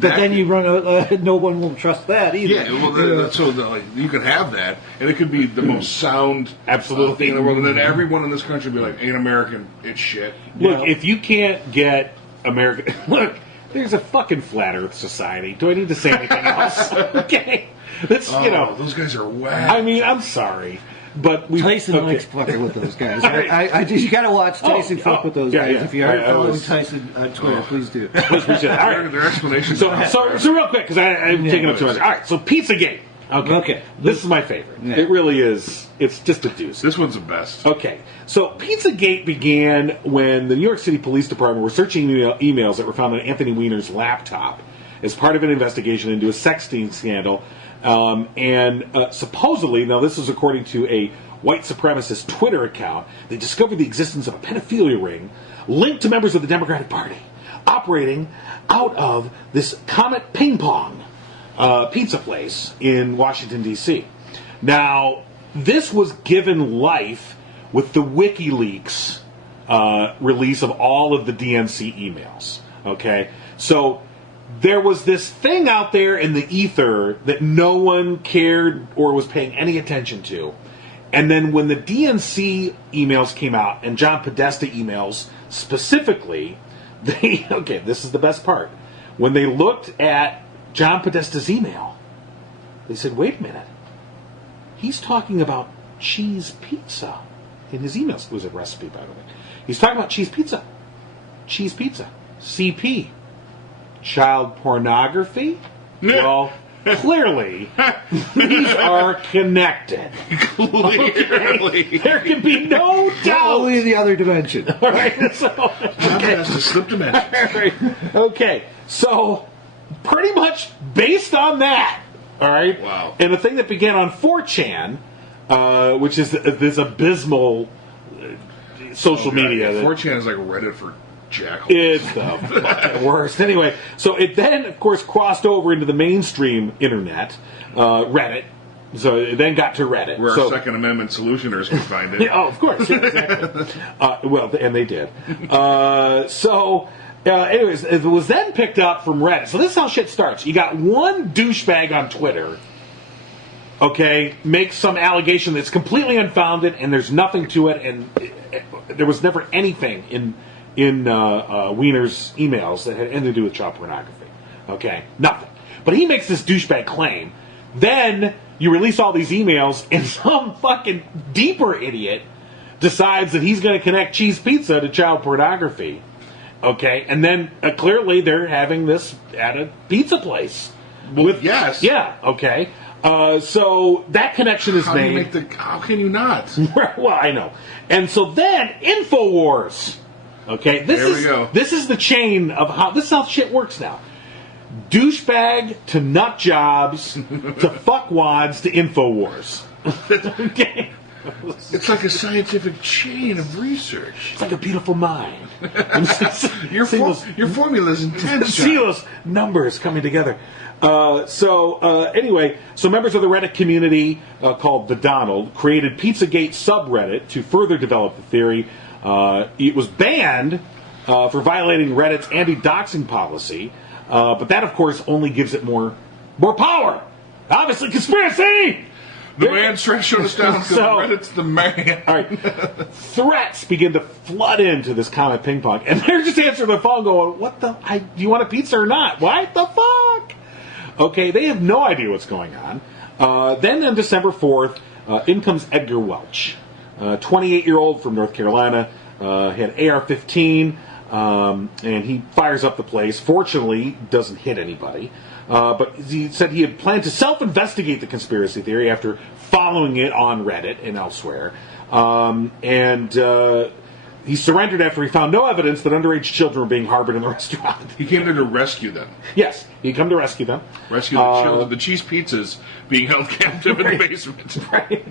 then you run no one will trust that either. Yeah, well, you can have that, and it could be the most sound absolute thing in the world, and then everyone in this country will be like, ain't American, it's shit. Look, if you can't get American, look, there's a fucking flat Earth society. Do I need to say anything else? Okay, that's those guys are whack. I mean, I'm sorry. But Tyson likes fucking with those guys. You got to watch Tyson fuck with those guys. If you aren't following Tyson on Twitter, please do. Please appreciate it. All right, their explanations. So real quick, because I'm taking up too much. All right, so Pizzagate. Okay. This is my favorite. Yeah. It really is. It's just a doozy. This one's the best. Okay. So Pizzagate began when the New York City Police Department were searching emails that were found on Anthony Weiner's laptop as part of an investigation into a sexting scandal. Supposedly, now this is according to a white supremacist Twitter account, they discovered the existence of a pedophilia ring linked to members of the Democratic Party operating out of this Comet Ping Pong pizza place in Washington, D.C. Now, this was given life with the WikiLeaks release of all of the DNC emails. Okay? So there was this thing out there in the ether that no one cared or was paying any attention to. And then when the DNC emails came out, and John Podesta emails specifically, this is the best part. When they looked at John Podesta's email, they said, wait a minute. he's talking about cheese pizza in his emails. It was a recipe, by the way. He's talking about cheese pizza. Cheese pizza. CP. Child pornography? Well, clearly, these are connected. Clearly. There can be no doubt. Only the other dimension. All right, so, That's the slip dimension. all right, okay, so pretty much based on that, all right? Wow. And the thing that began on 4chan, which is this abysmal social media. that- 4chan is like Reddit for jackals. It's the fucking worst. Anyway, so it then, of course, crossed over into the mainstream internet, Reddit. So it then got to Reddit. Where so, our Second Amendment solutioners can find it. oh, of course. Yeah, exactly. Well, and they did. Anyways, it was then picked up from Reddit. So this is how shit starts. You got one douchebag on Twitter, okay, makes some allegation that's completely unfounded, and there's nothing to it, and there was never anything in Wiener's emails that had anything to do with child pornography. Okay, nothing. But he makes this douchebag claim. Then you release all these emails, and some fucking deeper idiot decides that he's going to connect cheese pizza to child pornography. Okay, and then clearly they're having this at a pizza place. Well, yes. Yeah. Okay. So that connection is How do you made. make how can you not? Well, I know. And so then Infowars. Okay, There we go. This is the chain of how this is how shit works now. Douchebag to nut jobs to fuckwads to Infowars. Okay. It's like a scientific chain of research. It's like a beautiful mind. Your See those- formula is intense. See John. those numbers coming together. Anyway, so members of the Reddit community called The Donald created Pizzagate subreddit to further develop the theory. It was banned for violating Reddit's anti-doxing policy, but that, of course, only gives it more power. Obviously, conspiracy! The man's trying to shut us down because So- Reddit's the man. All right. Threats begin to flood into this Comet Ping Pong, and they're just answering the phone going, what the? Do you want a pizza or not? What the fuck? Okay, they have no idea what's going on. Then on December 4th, in comes Edgar Welch, 28-year-old from North Carolina, had AR-15, and he fires up the place. Fortunately, doesn't hit anybody. But he said he had planned to self-investigate the conspiracy theory after following it on Reddit and elsewhere. He surrendered after he found no evidence that underage children were being harbored in the restaurant. He came there to rescue them. Yes, he'd come to rescue them. Rescue the children. The cheese pizzas being held captive in the basement. Right.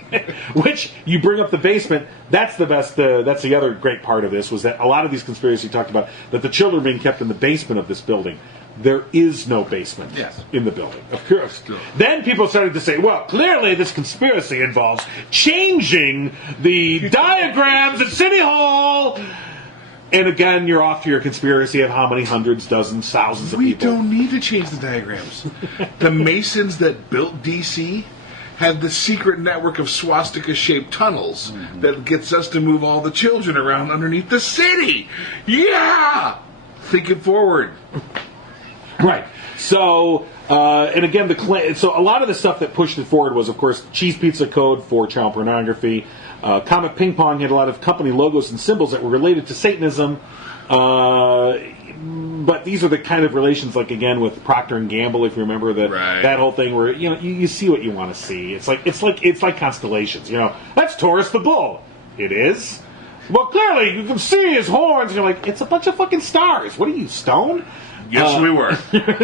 Which, you bring up the basement, that's the best, that's the other great part of this, was that a lot of these conspiracies talked about that the children being kept in the basement of this building. There is no basement in the building, of course. Then people started to say, well, clearly this conspiracy involves changing the diagrams at City Hall. And again, you're off to your conspiracy of how many hundreds, dozens, thousands of We people. don't need to change the diagrams. The Masons that built DC have the secret network of swastika-shaped tunnels that gets us to move all the children around underneath the city. Yeah! Thinking forward. Right. So, and again, so a lot of the stuff that pushed it forward was, of course, cheese pizza code for child pornography. Comet Ping Pong had a lot of company logos and symbols that were related to Satanism. But these are the kind of relations, like again with Procter and Gamble, if you remember that whole thing where you see what you want to see. It's like constellations. That's Taurus the bull. It is. Well, clearly you can see his horns. You're like, it's a bunch of fucking stars. What are you, stoned? Yes, we were.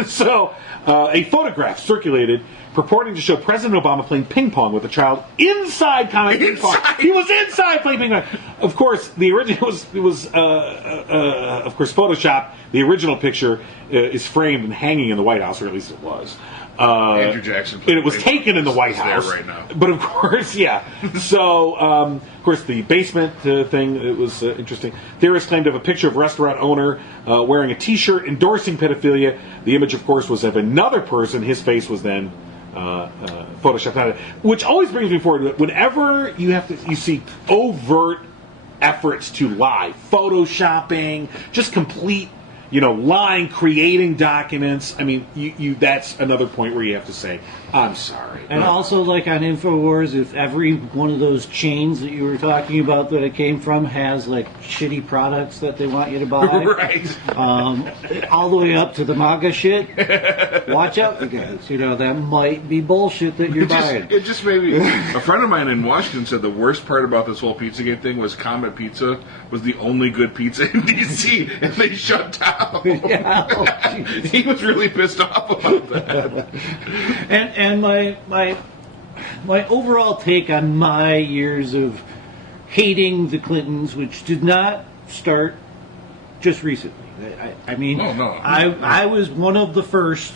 So, a photograph circulated purporting to show President Obama playing ping pong with a child inside Comet Ping Pong. He was inside playing ping pong. Of course, the original was of course Photoshop. The original picture is framed and hanging in the White House, or at least it was. Andrew Jackson. And it was taken in the White House. There right now. But of course, yeah. So, of course, the basement thing, it was interesting. Theorists claimed to have a picture of a restaurant owner wearing a T-shirt endorsing pedophilia. The image, of course, was of another person. His face was then photoshopped out. Which always brings me forward. Whenever you see overt efforts to lie, photoshopping, just complete, lying, creating documents. I mean, you that's another point where you have to say, I'm sorry. And also, like on InfoWars, if every one of those chains that you were talking about that it came from has like shitty products that they want you to buy, Right. All the way up to the MAGA shit, watch out, you guys. That might be bullshit that you're buying. It just made me. A friend of mine in Washington said the worst part about this whole Pizzagate thing was Comet Pizza was the only good pizza in D.C. and they shut down. Yeah. He was really pissed off about that. And my overall take on my years of hating the Clintons, which did not start just recently. I mean, Oh, no. I was one of the first,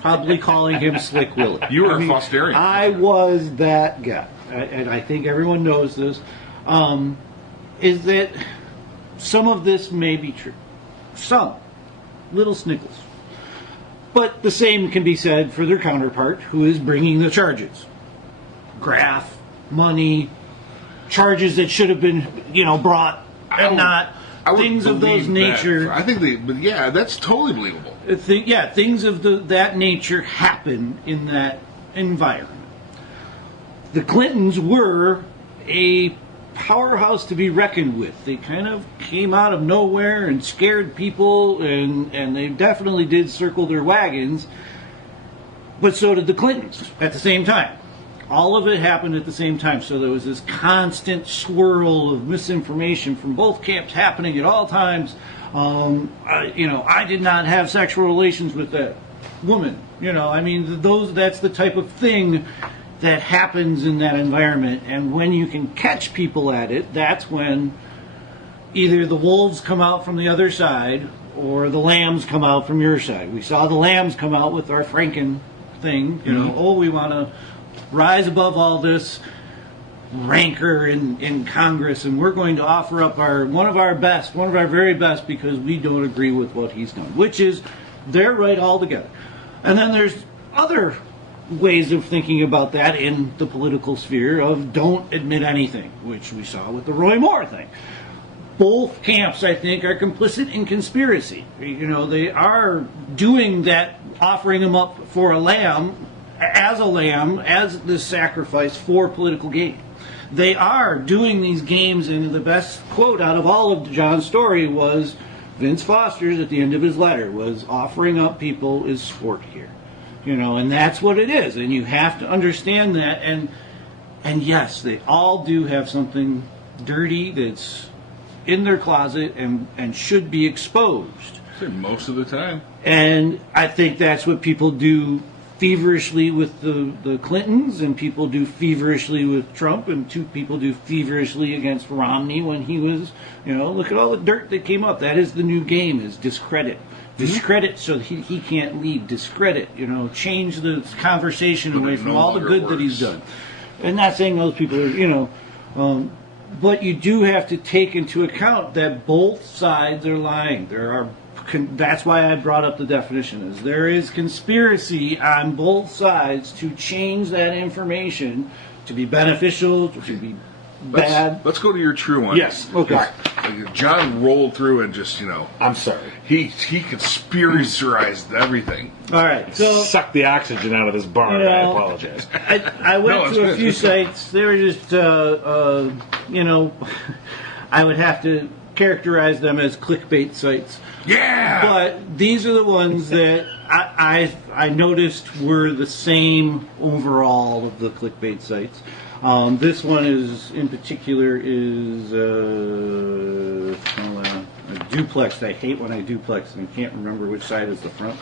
probably calling him Slick Willie. You were a Fosterian. I was that guy, and I think everyone knows this. Is that some of this may be true, some little snickles. But the same can be said for their counterpart, who is bringing the charges. Graft, money, charges that should have been, brought and not. I would Things of those believe that. nature. I think that's totally believable. Things of that nature happen in that environment. The Clintons were a powerhouse to be reckoned with. They kind of came out of nowhere and scared people, and they definitely did circle their wagons, but so did the Clintons at the same time. All of it happened at the same time, so there was this constant swirl of misinformation from both camps happening at all times. I did not have sexual relations with that woman. That's the type of thing that happens in that environment, and when you can catch people at it, that's when either the wolves come out from the other side or the lambs come out from your side. We saw the lambs come out with our Franken thing, we want to rise above all this rancor in Congress, and we're going to offer up one of our very best, because we don't agree with what he's done, which is they're right altogether. And then there's other ways of thinking about that in the political sphere of don't admit anything, which we saw with the Roy Moore thing. Both camps, I think, are complicit in conspiracy. They are doing that, offering him up for a lamb, as this sacrifice for political gain. They are doing these games, and the best quote out of all of John's story was Vince Foster's at the end of his letter, was offering up people is sport here. And that's what it is, and you have to understand that, and yes, they all do have something dirty that's in their closet and should be exposed. Most of the time. And I think that's what people do feverishly with the Clintons, and people do feverishly with Trump, and people do feverishly against Romney when he was, look at all the dirt that came up. That is the new game, is discredit. Discredit so he can't lead. Discredit, change the conversation away from all the good that he's done. And not saying those people are, but you do have to take into account that both sides are lying. That's why I brought up the definition, is there is conspiracy on both sides to change that information to be beneficial, to be bad. Let's go to your true one. Yes. Okay. John rolled through and just, I'm sorry. he conspiracized everything. All right. So Suck the oxygen out of this barn. I apologize. I went to a few sites. They were just, I would have to characterize them as clickbait sites. Yeah! But these are the ones that I noticed were the same overall of the clickbait sites. This one in particular is a duplex. I hate when I duplex and I can't remember which side is the front.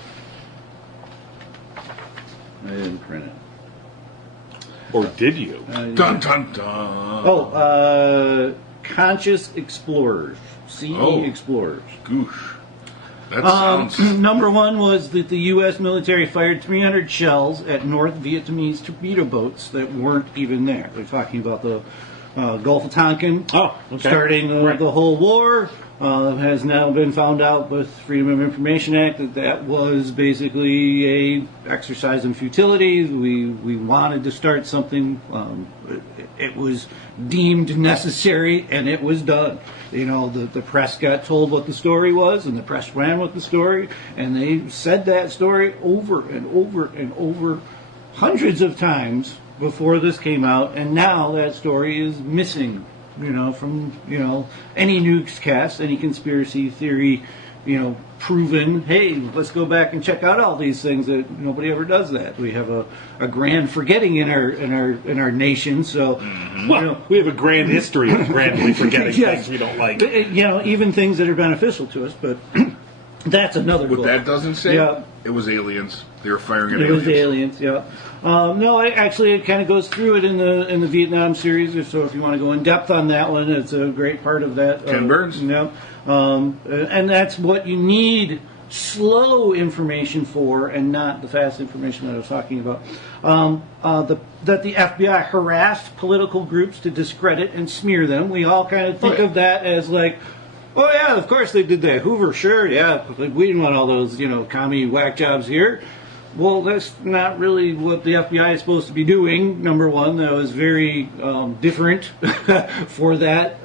I didn't print it. Or did you? Dun dun dun. Conscious Explorers. CE Explorers. Goosh. That sounds... Number one was that the U.S. military fired 300 shells at North Vietnamese torpedo boats that weren't even there. They're talking about the Gulf of Tonkin, Oh, okay. starting Right. the whole war. Has now been found out with Freedom of Information Act that was basically a exercise in futility. We wanted to start something. It was deemed necessary, and it was done. The press got told what the story was, and the press ran with the story, and they said that story over and over and over hundreds of times before this came out, and now that story is missing. From any newscast, any conspiracy theory, proven. Hey, let's go back and check out all these things. That nobody ever does that. We have a grand forgetting in our nation. So, We have a grand history of grandly forgetting Yes. things we don't like. Even things that are beneficial to us. But that's another. What book. that doesn't say, Yeah. it was aliens. They were firing at It aliens. was aliens, yeah. No, it kind of goes through it in the Vietnam series. So if you want to go in depth on that one, it's a great part of that. Ken Burns. Yeah. And that's what you need slow information for, and not the fast information that I was talking about. That the FBI harassed political groups to discredit and smear them. We all kind of think of that as like, oh yeah, of course they did that. Hoover, sure, yeah. We didn't want all those, commie whack jobs here. Well, that's not really what the FBI is supposed to be doing. Number one, that was very different for that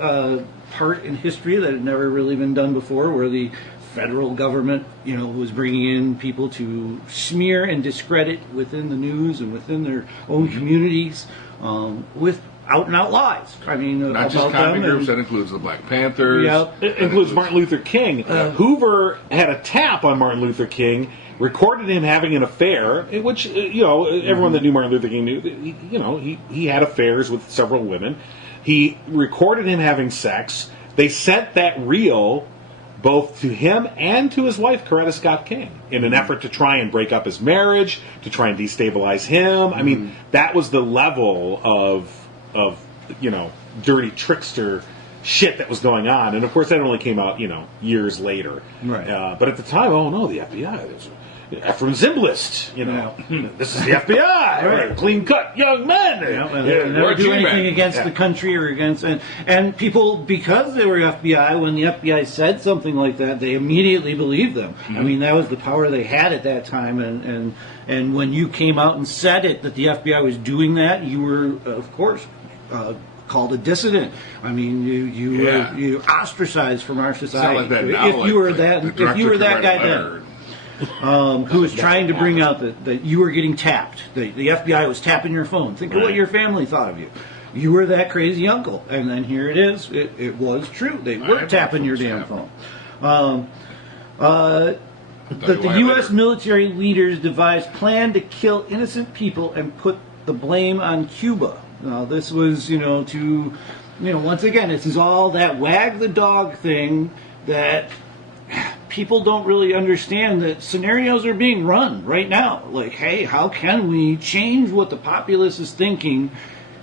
part in history that had never really been done before, where the federal government, was bringing in people to smear and discredit within the news and within their own communities with out-and-out lies. I mean, Not just about commie them. groups, that includes the Black Panthers. Yeah. It includes Martin Luther King. Hoover had a tap on Martin Luther King, recorded him having an affair, in which, everyone that knew Martin Luther King knew, he had affairs with several women. He recorded him having sex. They sent that reel both to him and to his wife, Coretta Scott King, in an effort to try and break up his marriage, to try and destabilize him. I mean, that was the level of dirty trickster shit that was going on. And of course that only came out, years later. Right. But at the time, oh no, the FBI, there's Ephraim Zimbalist, this is the FBI, Right. clean cut young men. They never we're do G-men. anything against the country or against and people, because they were FBI, when the FBI said something like that, they immediately believed them. I mean, that was the power they had at that time, and when you came out and said it that the FBI was doing that, you were of course called a dissident. I mean, you were ostracized from our society. Sound like that now, if you were like that the if you director were could that write a guy letter. then. Who was trying to bring out that you were getting tapped. The FBI was tapping your phone. Think of what your family thought of you. You were that crazy uncle. And then here it is. It was true. They were have tapping my your phone damn phone. That the U.S. military leaders devised plan to kill innocent people and put the blame on Cuba. Now, this was, once again, this is all that wag the dog thing that people don't really understand, that scenarios are being run right now. Like, hey, how can we change what the populace is thinking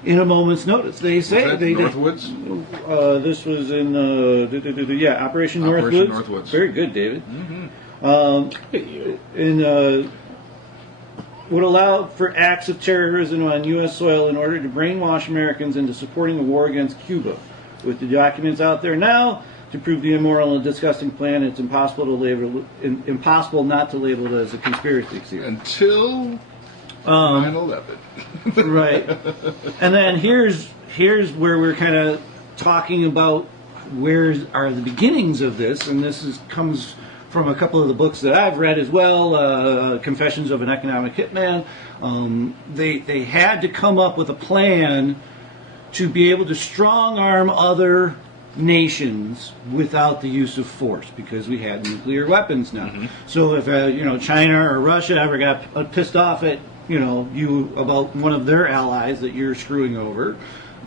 in a moment's notice? They say Was that they Northwoods? this was in Operation Operation Northwoods. Northwoods. Very good, David. Would allow for acts of terrorism on U.S. soil in order to brainwash Americans into supporting the war against Cuba. With the documents out there now to prove the immoral and disgusting plan, it's impossible not to label it as a conspiracy theory. Until 9/11. Right. And then here's where we're kind of talking about where are the beginnings of this, and this comes from a couple of the books that I've read as well, Confessions of an Economic Hitman. They had to come up with a plan to be able to strong-arm other nations without the use of force, because we had nuclear weapons now. So if China or Russia ever got pissed off at you about one of their allies that you're screwing over,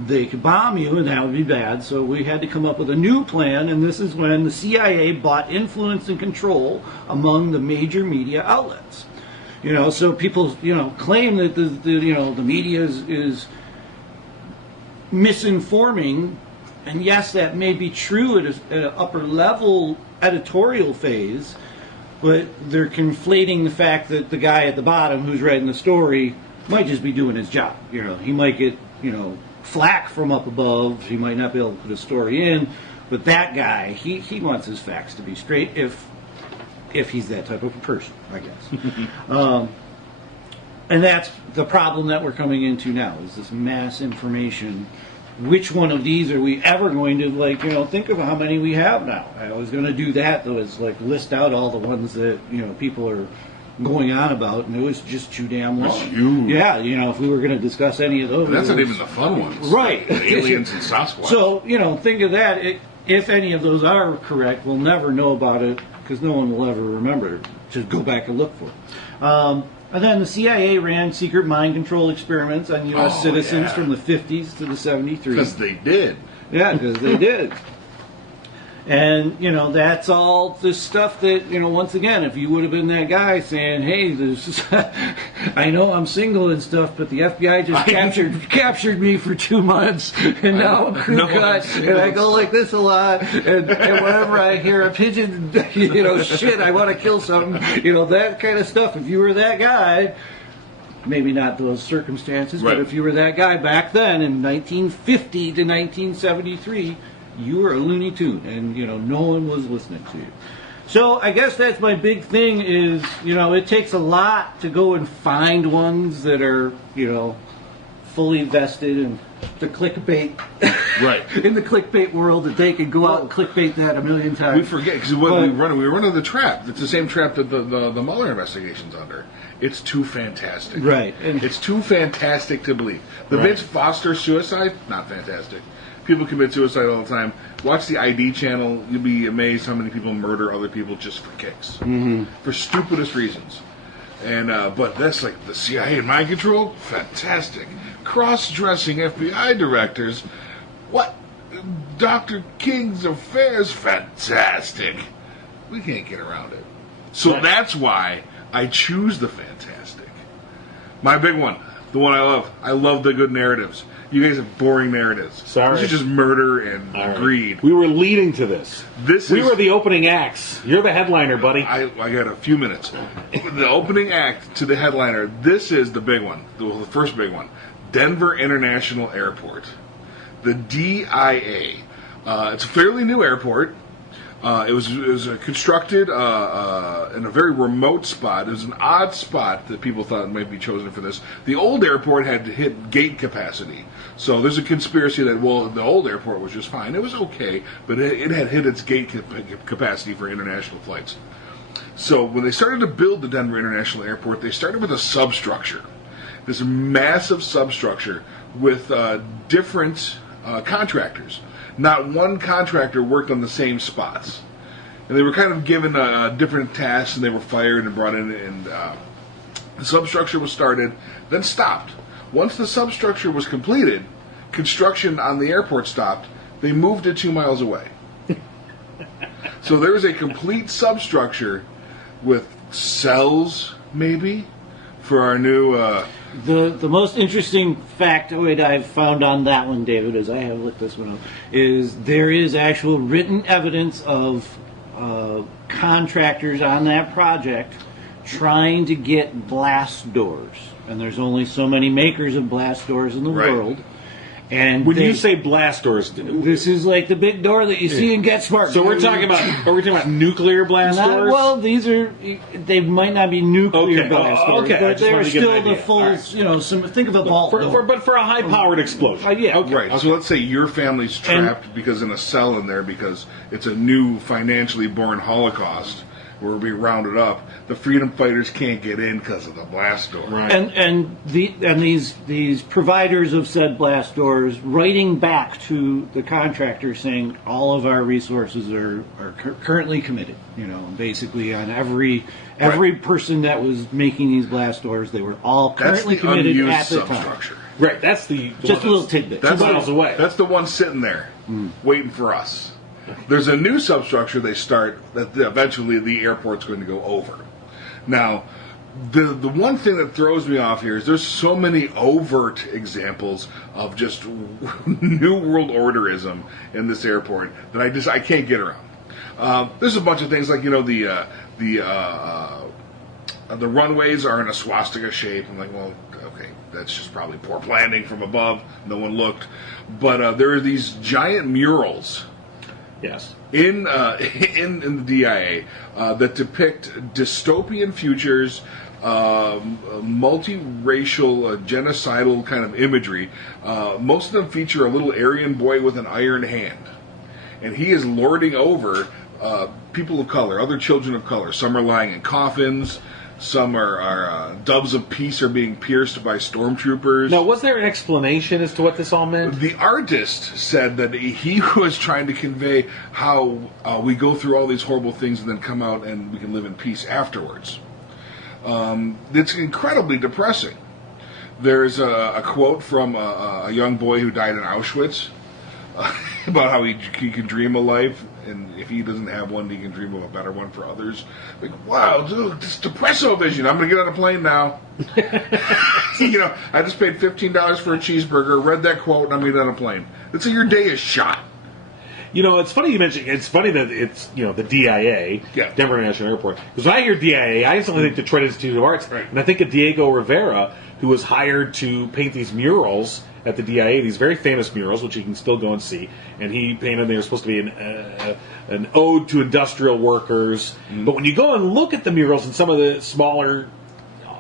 they could bomb you, and that would be bad. So we had to come up with a new plan, and this is when the CIA bought influence and control among the major media outlets. So people claim that the media is misinforming, and yes, that may be true at an upper level editorial phase, but they're conflating the fact that the guy at the bottom who's writing the story might just be doing his job. He might get flack from up above. He might not be able to put a story in, but that guy, he wants his facts to be straight if he's that type of a person, I guess. And that's the problem that we're coming into now, is this mass information. Which one of these are we ever going to, think of how many we have now. I was going to do that, though, is list out all the ones that, people are going on about, and it was just too damn long. It's huge. Yeah, if we were going to discuss any of those. And that's not even the fun ones. Right. The aliens and Sasquatch. So, think of that. If any of those are correct, we'll never know about it, because no one will ever remember to go back and look for it. And then the CIA ran secret mind control experiments on U.S. citizens from the 50s to the 73. Because they did. Yeah, because they did. And, that's all this stuff that, once again, if you would have been that guy saying, hey, I know I'm single and stuff, but the FBI just captured me for 2 months, and now I'm crew cut, and I go like this a lot, and whenever I hear a pigeon, shit, I want to kill something, that kind of stuff. If you were that guy, maybe not those circumstances, right. But if you were that guy back then in 1950 to 1973, you were a Looney Tune, and no one was listening to you. So I guess that's my big thing is, it takes a lot to go and find ones that are, fully vested in the clickbait. Right. In the clickbait world, that they can go out and clickbait that a million times. We forget, because we were running the trap. It's the same trap that the Mueller investigation's under. It's too fantastic. Right. It's too fantastic to believe. The Right. Vince Foster suicide, not fantastic. People commit suicide all the time. Watch the ID channel. You'll be amazed how many people murder other people just for kicks. Mm-hmm. For stupidest reasons. And but that's like the CIA and mind control? Fantastic. Cross-dressing FBI directors? What? Dr. King's affairs? Fantastic. We can't get around it. So that's why I choose the fantastic. My big one. The one I love. I love the good narratives. You guys have boring narratives. Sorry. This is just murder and greed. We were leading to this. We is- were the opening acts. You're the headliner, buddy. I got a few minutes. The opening act to the headliner, this is the big one. The first big one. Denver International Airport. The DIA. It's a fairly new airport. It was constructed in a very remote spot. It was an odd spot that people thought might be chosen for this. The old airport had hit gate capacity. So there's a conspiracy that, the old airport was just fine. It was okay, but it had hit its gate capacity for international flights. So when they started to build the Denver International Airport, they started with a substructure. This massive substructure with different contractors. Not one contractor worked on the same spots. And they were kind of given different tasks, and they were fired and brought in, and the substructure was started, then stopped. Once the substructure was completed, construction on the airport stopped. They moved it 2 miles away. So there is a complete substructure with cells, maybe, for our new... The most interesting factoid I've found on that one, David, as I have looked this one up, is there is actual written evidence of contractors on that project trying to get blast doors. And there's only so many makers of blast doors in the world. And when you say blast doors, this is like the big door that you see in Get Smart. So we're talking about, are we talking about nuclear blast doors? Well, they might not be nuclear blast doors, okay. but they're still the full, right. think of a vault door. But for a high-powered explosion. Yeah. Okay. Right. So let's say your family's trapped because in a cell in there because it's a new financially born Holocaust where we'll be rounded up. The freedom fighters can't get in because of the blast door. Right. And these providers of said blast doors writing back to the contractor saying all of our resources are currently committed. Basically on every person that was making these blast doors, they were all currently committed at the time. Right. That's the Just a little tidbit. 2 miles away. That's the one sitting there waiting for us. There's a new substructure they start that eventually the airport's going to go over. Now, the one thing that throws me off here is there's so many overt examples of just New World Orderism in this airport that I can't get around. There's a bunch of things like the The runways are in a swastika shape. I'm like, well, okay, that's just probably poor planning from above. No one looked. But there are these giant murals Yes. in the DIA that depict dystopian futures, multiracial, genocidal kind of imagery. Most of them feature a little Aryan boy with an iron hand, and he is lording over people of color, other children of color. Some are lying in coffins. Some are doves of peace are being pierced by stormtroopers. Now, was there an explanation as to what this all meant? The artist said that he was trying to convey how we go through all these horrible things and then come out and we can live in peace afterwards. It's incredibly depressing. There's a quote from a young boy who died in Auschwitz about how he can dream a life, and if he doesn't have one, he can dream of a better one for others. Like, wow, dude, this depresso vision. I'm going to get on a plane now. I just paid $15 for a cheeseburger, read that quote, and I'm getting on a plane. That's how your day is shot. It's funny you mentioned. It's funny that it's the DIA, Denver International Airport. Because when I hear DIA, I instantly think Detroit Institute of Arts, right. And I think of Diego Rivera, who was hired to paint these murals at the DIA, these very famous murals, which you can still go and see. And he painted. They were supposed to be an ode to industrial workers. Mm-hmm. But when you go and look at the murals in some of the smaller,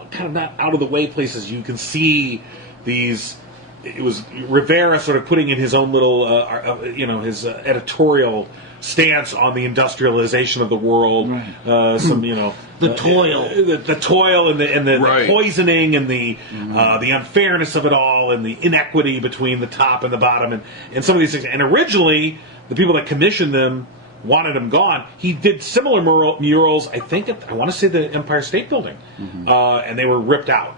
kind of not out of the way places, you can see these. It was Rivera sort of putting in his own little, his editorial stance on the industrialization of the world. Right. The toil, the toil, and the right. poisoning, and the unfairness of it all, and the inequity between the top and the bottom, and some of these things. And originally, the people that commissioned them wanted him gone. He did similar murals, I think, I want to say the Empire State Building, and they were ripped out.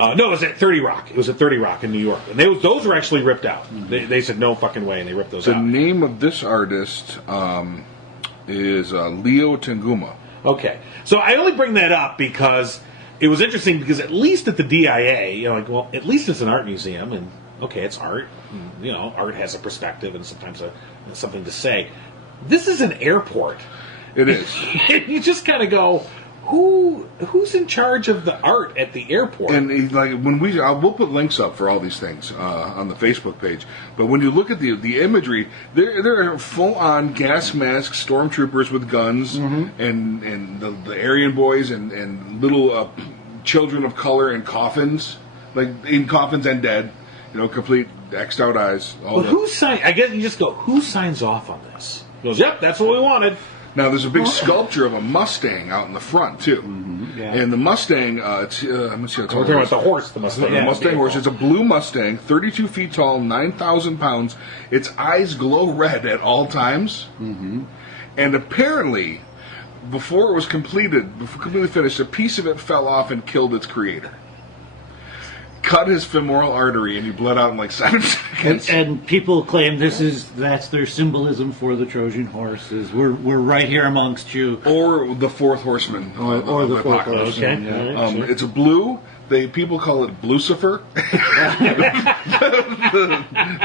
No, it was at 30 Rock. It was at 30 Rock in New York. And those were actually ripped out. They said, no fucking way, and they ripped those out. The name of this artist is Leo Tanguma. Okay. So I only bring that up because it was interesting, because at least at the DIA, at least it's an art museum, and okay, it's art. And, art has a perspective and sometimes something to say. This is an airport. It is. You just kind of go, who's in charge of the art at the airport? And when we'll put links up for all these things on the Facebook page. But when you look at the imagery, there are full-on gas mask stormtroopers with guns, and the Aryan boys and little children of color in coffins, like in coffins and dead, complete X'd out eyes. Who signs? I guess you just go, who signs off on this? He goes, yep, that's what we wanted. Now, there's a big sculpture of a Mustang out in the front, too. Mm-hmm. Yeah. And the Mustang, let me see. We're talking about the horse, the Mustang. The Mustang horse. It's a blue Mustang, 32 feet tall, 9,000 pounds. Its eyes glow red at all times. Mm-hmm. And apparently, before it was completely finished, a piece of it fell off and killed its creator. Cut his femoral artery, and he bled out in like 7 seconds. And people claim that's their symbolism for the Trojan horse. Is we're right here amongst you, or the fourth horseman, or the fourth horseman. Okay, yeah. Sure. It's a blue. People call it Blucifer,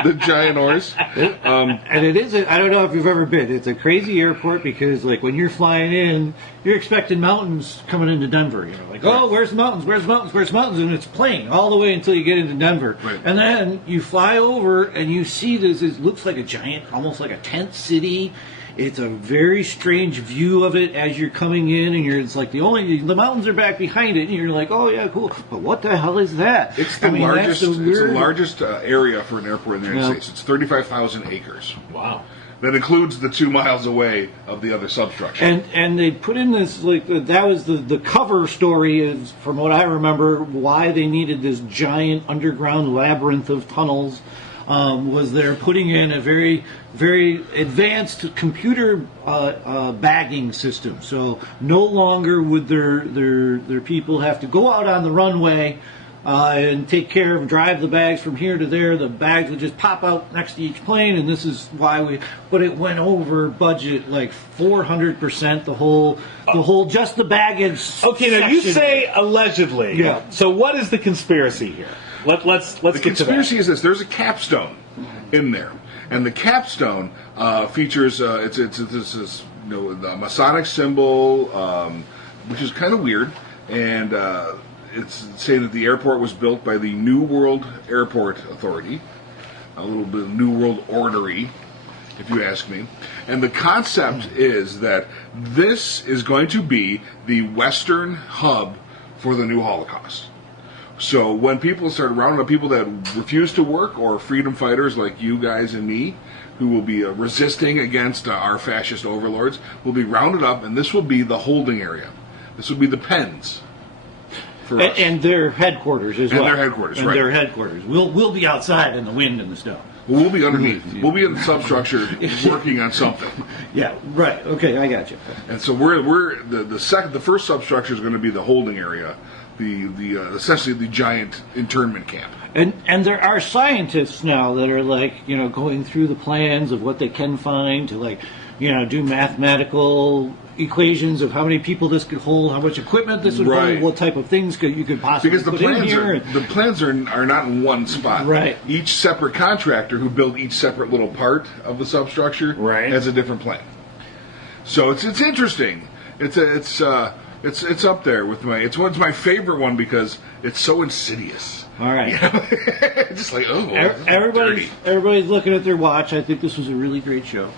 the giant horse. And it is. I don't know if you've ever been. It's a crazy airport because, when you're flying in, you're expecting mountains coming into Denver. Oh, where's the mountains? Where's the mountains? Where's the mountains? And it's plain all the way until you get into Denver. Right. And then you fly over and you see this. It looks like a giant, almost like a tent city. It's a very strange view of it as you're coming in, and it's like the mountains are back behind it, and you're like, oh yeah, cool. But what the hell is that? It's the largest. It's the largest area for an airport in the United States. It's 35,000 acres. Wow. That includes the 2 miles away of the other substructure. And they put in this, that was the cover story, is from what I remember, why they needed this giant underground labyrinth of tunnels. Was they're putting in a very, very advanced computer bagging system. So no longer would their people have to go out on the runway and drive the bags from here to there. The bags would just pop out next to each plane, and this is why but it went over budget like 400%. The whole just the baggage. Okay, now you section. say allegedly. Yeah. So what is the conspiracy here? Let's the get to that. The conspiracy is this: there's a capstone in there, and the capstone features it's a Masonic symbol, which is kind of weird. and it's saying that the airport was built by the New World Airport Authority, a little bit of New World ordery, if you ask me. And the concept is that this is going to be the Western hub for the new Holocaust. So when people start rounding up people that refuse to work, or freedom fighters like you guys and me, who will be resisting against our fascist overlords, will be rounded up, and this will be the holding area. This will be the pens. And their headquarters as well. And their headquarters, and right. their headquarters. We'll be outside in the wind and the snow. We'll be underneath. We'll be in the substructure working on something. Yeah, right. Okay, I got you. And so we're the first substructure is going to be the holding area, the essentially the giant internment camp. And there are scientists now that are going through the plans of what they can find to do mathematical equations of how many people this could hold, how much equipment this would hold, what type of things you could possibly put in here. The plans are not in one spot. Right. Each separate contractor who built each separate little part of the substructure has a different plan. So it's interesting. It's up there with it's my favorite one because it's so insidious. All right. Just like everybody's looking at their watch. I think this was a really great show.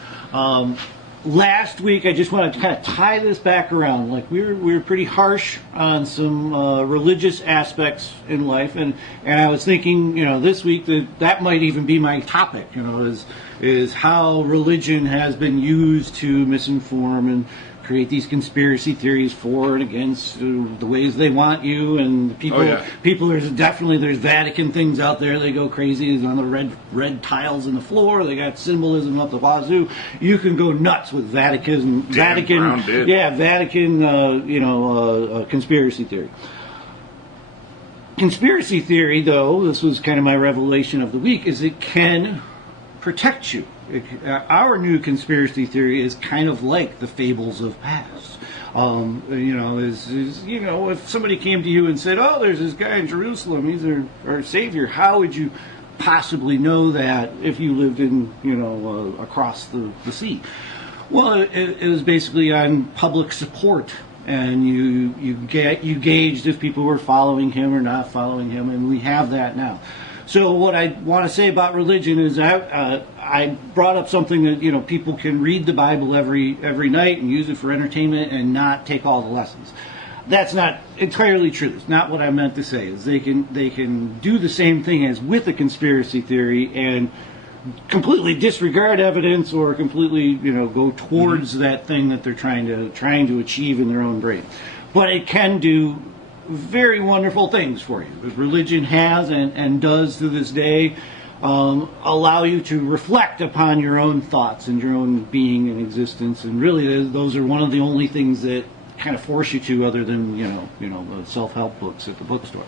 Last week, I just want to kind of tie this back around. We were pretty harsh on some religious aspects in life, and I was thinking, this week that might even be my topic. Is how religion has been used to misinform and create these conspiracy theories for and against the ways they want you, and people. There's Vatican things out there. They go crazy. There's on the red tiles in the floor. They got symbolism up the wazoo. You can go nuts with Vatican. Conspiracy theory. Conspiracy theory, though, this was kind of my revelation of the week, is it can protect you. Our new conspiracy theory is kind of like the fables of past. If somebody came to you and said, "Oh, there's this guy in Jerusalem, he's our savior," how would you possibly know that if you lived in, across the sea? Well, it was basically on public support, and you gauged if people were following him or not following him, and we have that now. So what I want to say about religion is I brought up something that people can read the Bible every night and use it for entertainment and not take all the lessons. That's not entirely true. It's not what I meant to say. Is they can do the same thing as with a conspiracy theory and completely disregard evidence or completely go towards that thing that they're trying to achieve in their own brain. But it can do very wonderful things for you. Religion has and does to this day allow you to reflect upon your own thoughts and your own being and existence, and really those are one of the only things that kind of force you to, other than the self-help books at the bookstore.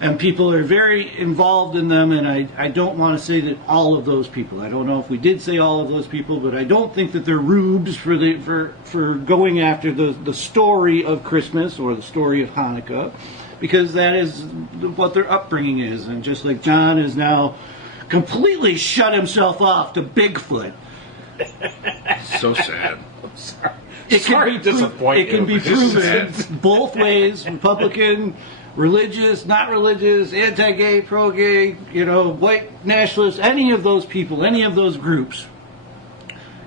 And people are very involved in them, and I don't want to say that all of those people. I don't know if we did say all of those people, but I don't think that they're rubes for going after the story of Christmas or the story of Hanukkah, because that is what their upbringing is. And just like John has now completely shut himself off to Bigfoot. So sad. I'm sorry. It can be proven both ways, Republican, religious, not religious, anti-gay, pro-gay, white nationalists, any of those people, any of those groups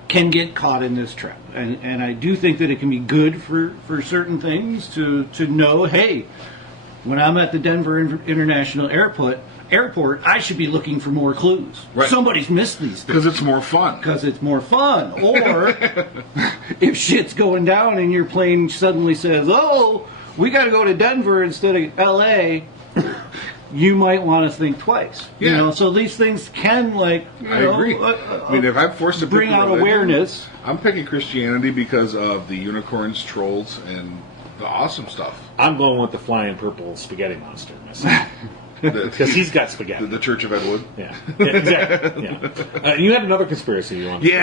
can get caught in this trap. And I do think that it can be good for certain things to know, hey, when I'm at the Denver International Airport, I should be looking for more clues. Right. Somebody's missed these things. Because it's more fun. Or if shit's going down and your plane suddenly says, "Oh, we got to go to Denver instead of L.A., you might want to think twice. Yeah. So these things can, I agree. If I'm forced to bring pick out religion, awareness. I'm picking Christianity because of the unicorns, trolls, and the awesome stuff. I'm going with the flying purple spaghetti monster myself. Because he's got spaghetti. The Church of Ed Wood. Yeah, exactly. Yeah. You had another conspiracy you want to we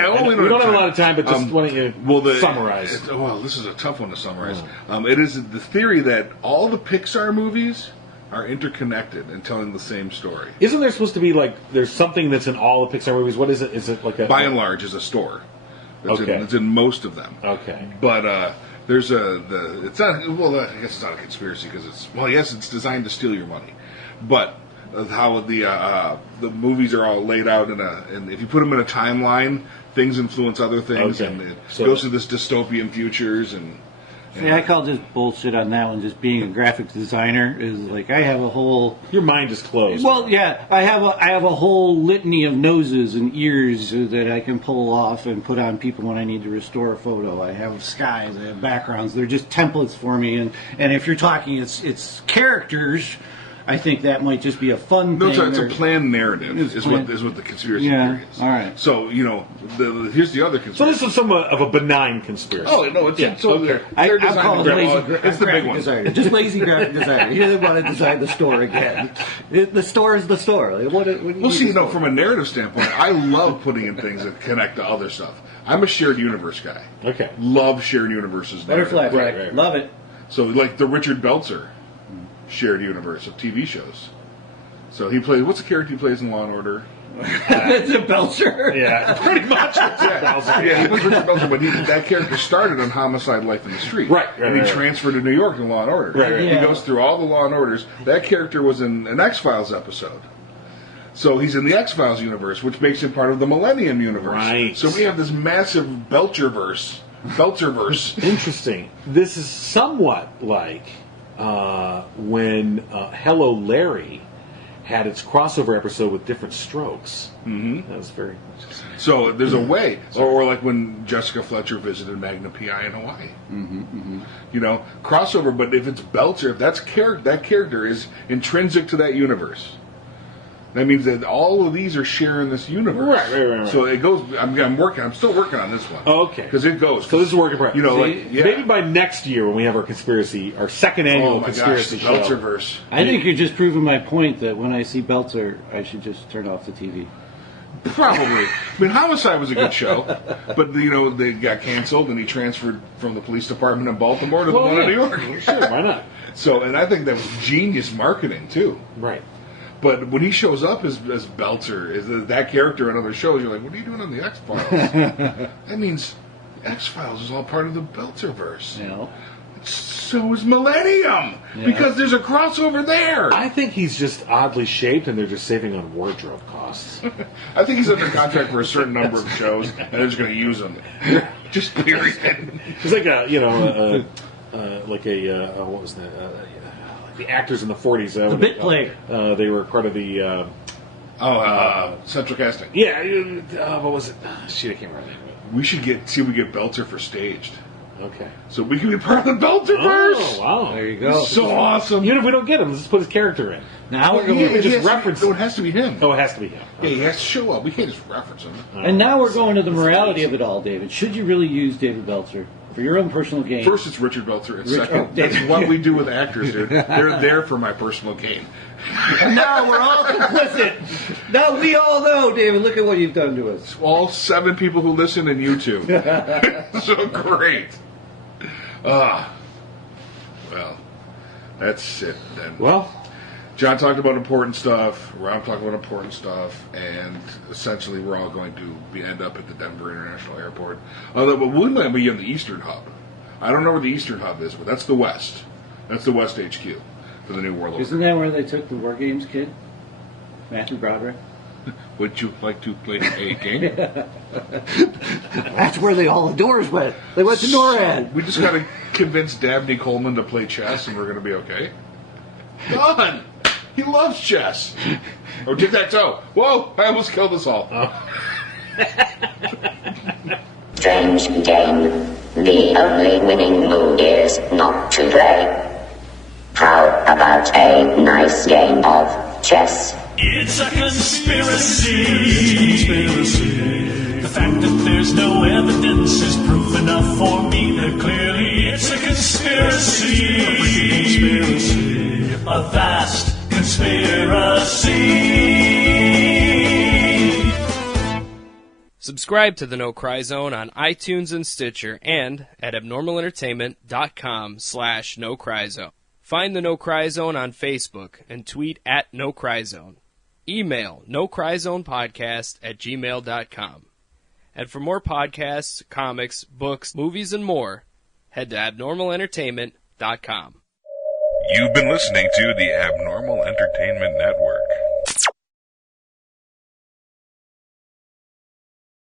don't have a lot of time, but just why don't you summarize? This is a tough one to summarize. It is the theory that all the Pixar movies are interconnected and telling the same story. Isn't there supposed to be there's something that's in all the Pixar movies? What is it? Is it like a... By and large, is a store. It's in most of them. Okay. But There's it's not, well, I guess it's not a conspiracy because yes, it's designed to steal your money, but how the movies are all laid out and if you put them in a timeline, things influence other things, and it goes to this dystopian futures and. See, I call just bullshit on that one. Just being a graphic designer is like I have a whole. Your mind is closed. Well, yeah, I have a whole litany of noses and ears that I can pull off and put on people when I need to restore a photo. I have skies, I have backgrounds. They're just templates for me. And if you're talking, it's characters. I think that might just be a fun thing. No, it's a planned narrative. Is what the conspiracy theory is. All right. So here's the other conspiracy. So this is somewhat of a benign conspiracy. Oh no, it's okay. I'm calling it lazy it's the big one. designer. Just lazy graphic designer. He doesn't want to design the store again. The store is the store. What do you need from a narrative standpoint, I love putting in things that connect to other stuff. I'm a shared universe guy. Okay. Love shared universes. Butterfly Effect. Right. Love it. So like the Richard Belzer shared universe of TV shows. So he plays. What's the character he plays in Law and Order? It's a Belcher. Yeah, pretty much. Yeah, he plays Richard Belzer, but that character started on Homicide: Life in the Street. Right. And he transferred to New York in Law and Order. Right. He goes through all the Law and Orders. That character was in an X-Files episode. So he's in the X-Files universe, which makes him part of the Millennium universe. Right. So we have this massive Belcherverse. Interesting. This is somewhat like when Hello Larry had its crossover episode with Different Strokes. Mm-hmm. That was very interesting. So there's a way. Or like when Jessica Fletcher visited Magna P.I. in Hawaii. Crossover, but if it's Belcher, if that character is intrinsic to that universe, that means that all of these are sharing this universe. Right. So it goes. I'm still working on this one. Oh, okay. Because it goes. So this is a work in progress. Maybe by next year when we have our second annual conspiracy show. Belcherverse. I think you're just proving my point that when I see Belcher, I should just turn off the TV. Probably. I mean, Homicide was a good show, but they got canceled and he transferred from the police department in Baltimore to the one in New York. Sure, why not? So, and I think that was genius marketing too. Right. But when he shows up as Belcher, that character in other shows, you're like, what are you doing on the X-Files? That means X-Files is all part of the Belcherverse. Yeah. So is Millennium, because there's a crossover there. I think he's just oddly shaped, and they're just saving on wardrobe costs. I think he's under contract for a certain number of shows, and they're just going to use him. Just period. It's like what was that? The actors in the 40s. The bit player. They were part of the... Central Casting. Yeah, what was it? Shit, I can't remember the name of it. We should see if we get Belcher for staged. Okay. So we can be part of the Belcherverse. Oh, wow. There you go. So awesome. Even if we don't get him, let's just put his character in. Now we're going to reference him. No, it has to be him. Oh, it has to be him. Yeah, he has to show up. We can't just reference him. And now we're going to the morality of it all, David. Should you really use David Belcher for your own personal gain? First, it's Richard Belcher. And second, that's what we do with actors, dude. They're there for my personal gain. Now we're all complicit. Now we all know, David. Look at what you've done to us. All 7 people who listen and you too. So great. Well, that's it then. Well, John talked about important stuff. Rob talked about important stuff, and essentially we're all going to end up at the Denver International Airport. Although, but we might be in the Eastern Hub. I don't know where the Eastern Hub is, but that's the West. That's the West HQ for the New World Order. Isn't that where they took the War Games kid, Matthew Broderick? Would you like to play a game? That's where all the doors went. They went to NORAD. We just got to convince Dabney Coleman to play chess, and we're going to be okay. Done. He loves chess. Or tic-tac-toe. Whoa! I almost killed us all. Strange game. The only winning move is not to play. How about a nice game of chess? It's a conspiracy. The fact that there's no evidence is proof enough for me that clearly it's a conspiracy. A vast conspiracy. Subscribe to the No Cry Zone on iTunes and Stitcher and at abnormalentertainment.com/NoCryZone. Find the No Cry Zone on Facebook and tweet at No Cry Zone. Email nocryzonepodcast@gmail.com. And for more podcasts, comics, books, movies, and more, head to abnormalentertainment.com. You've been listening to the Abnormal Entertainment Network.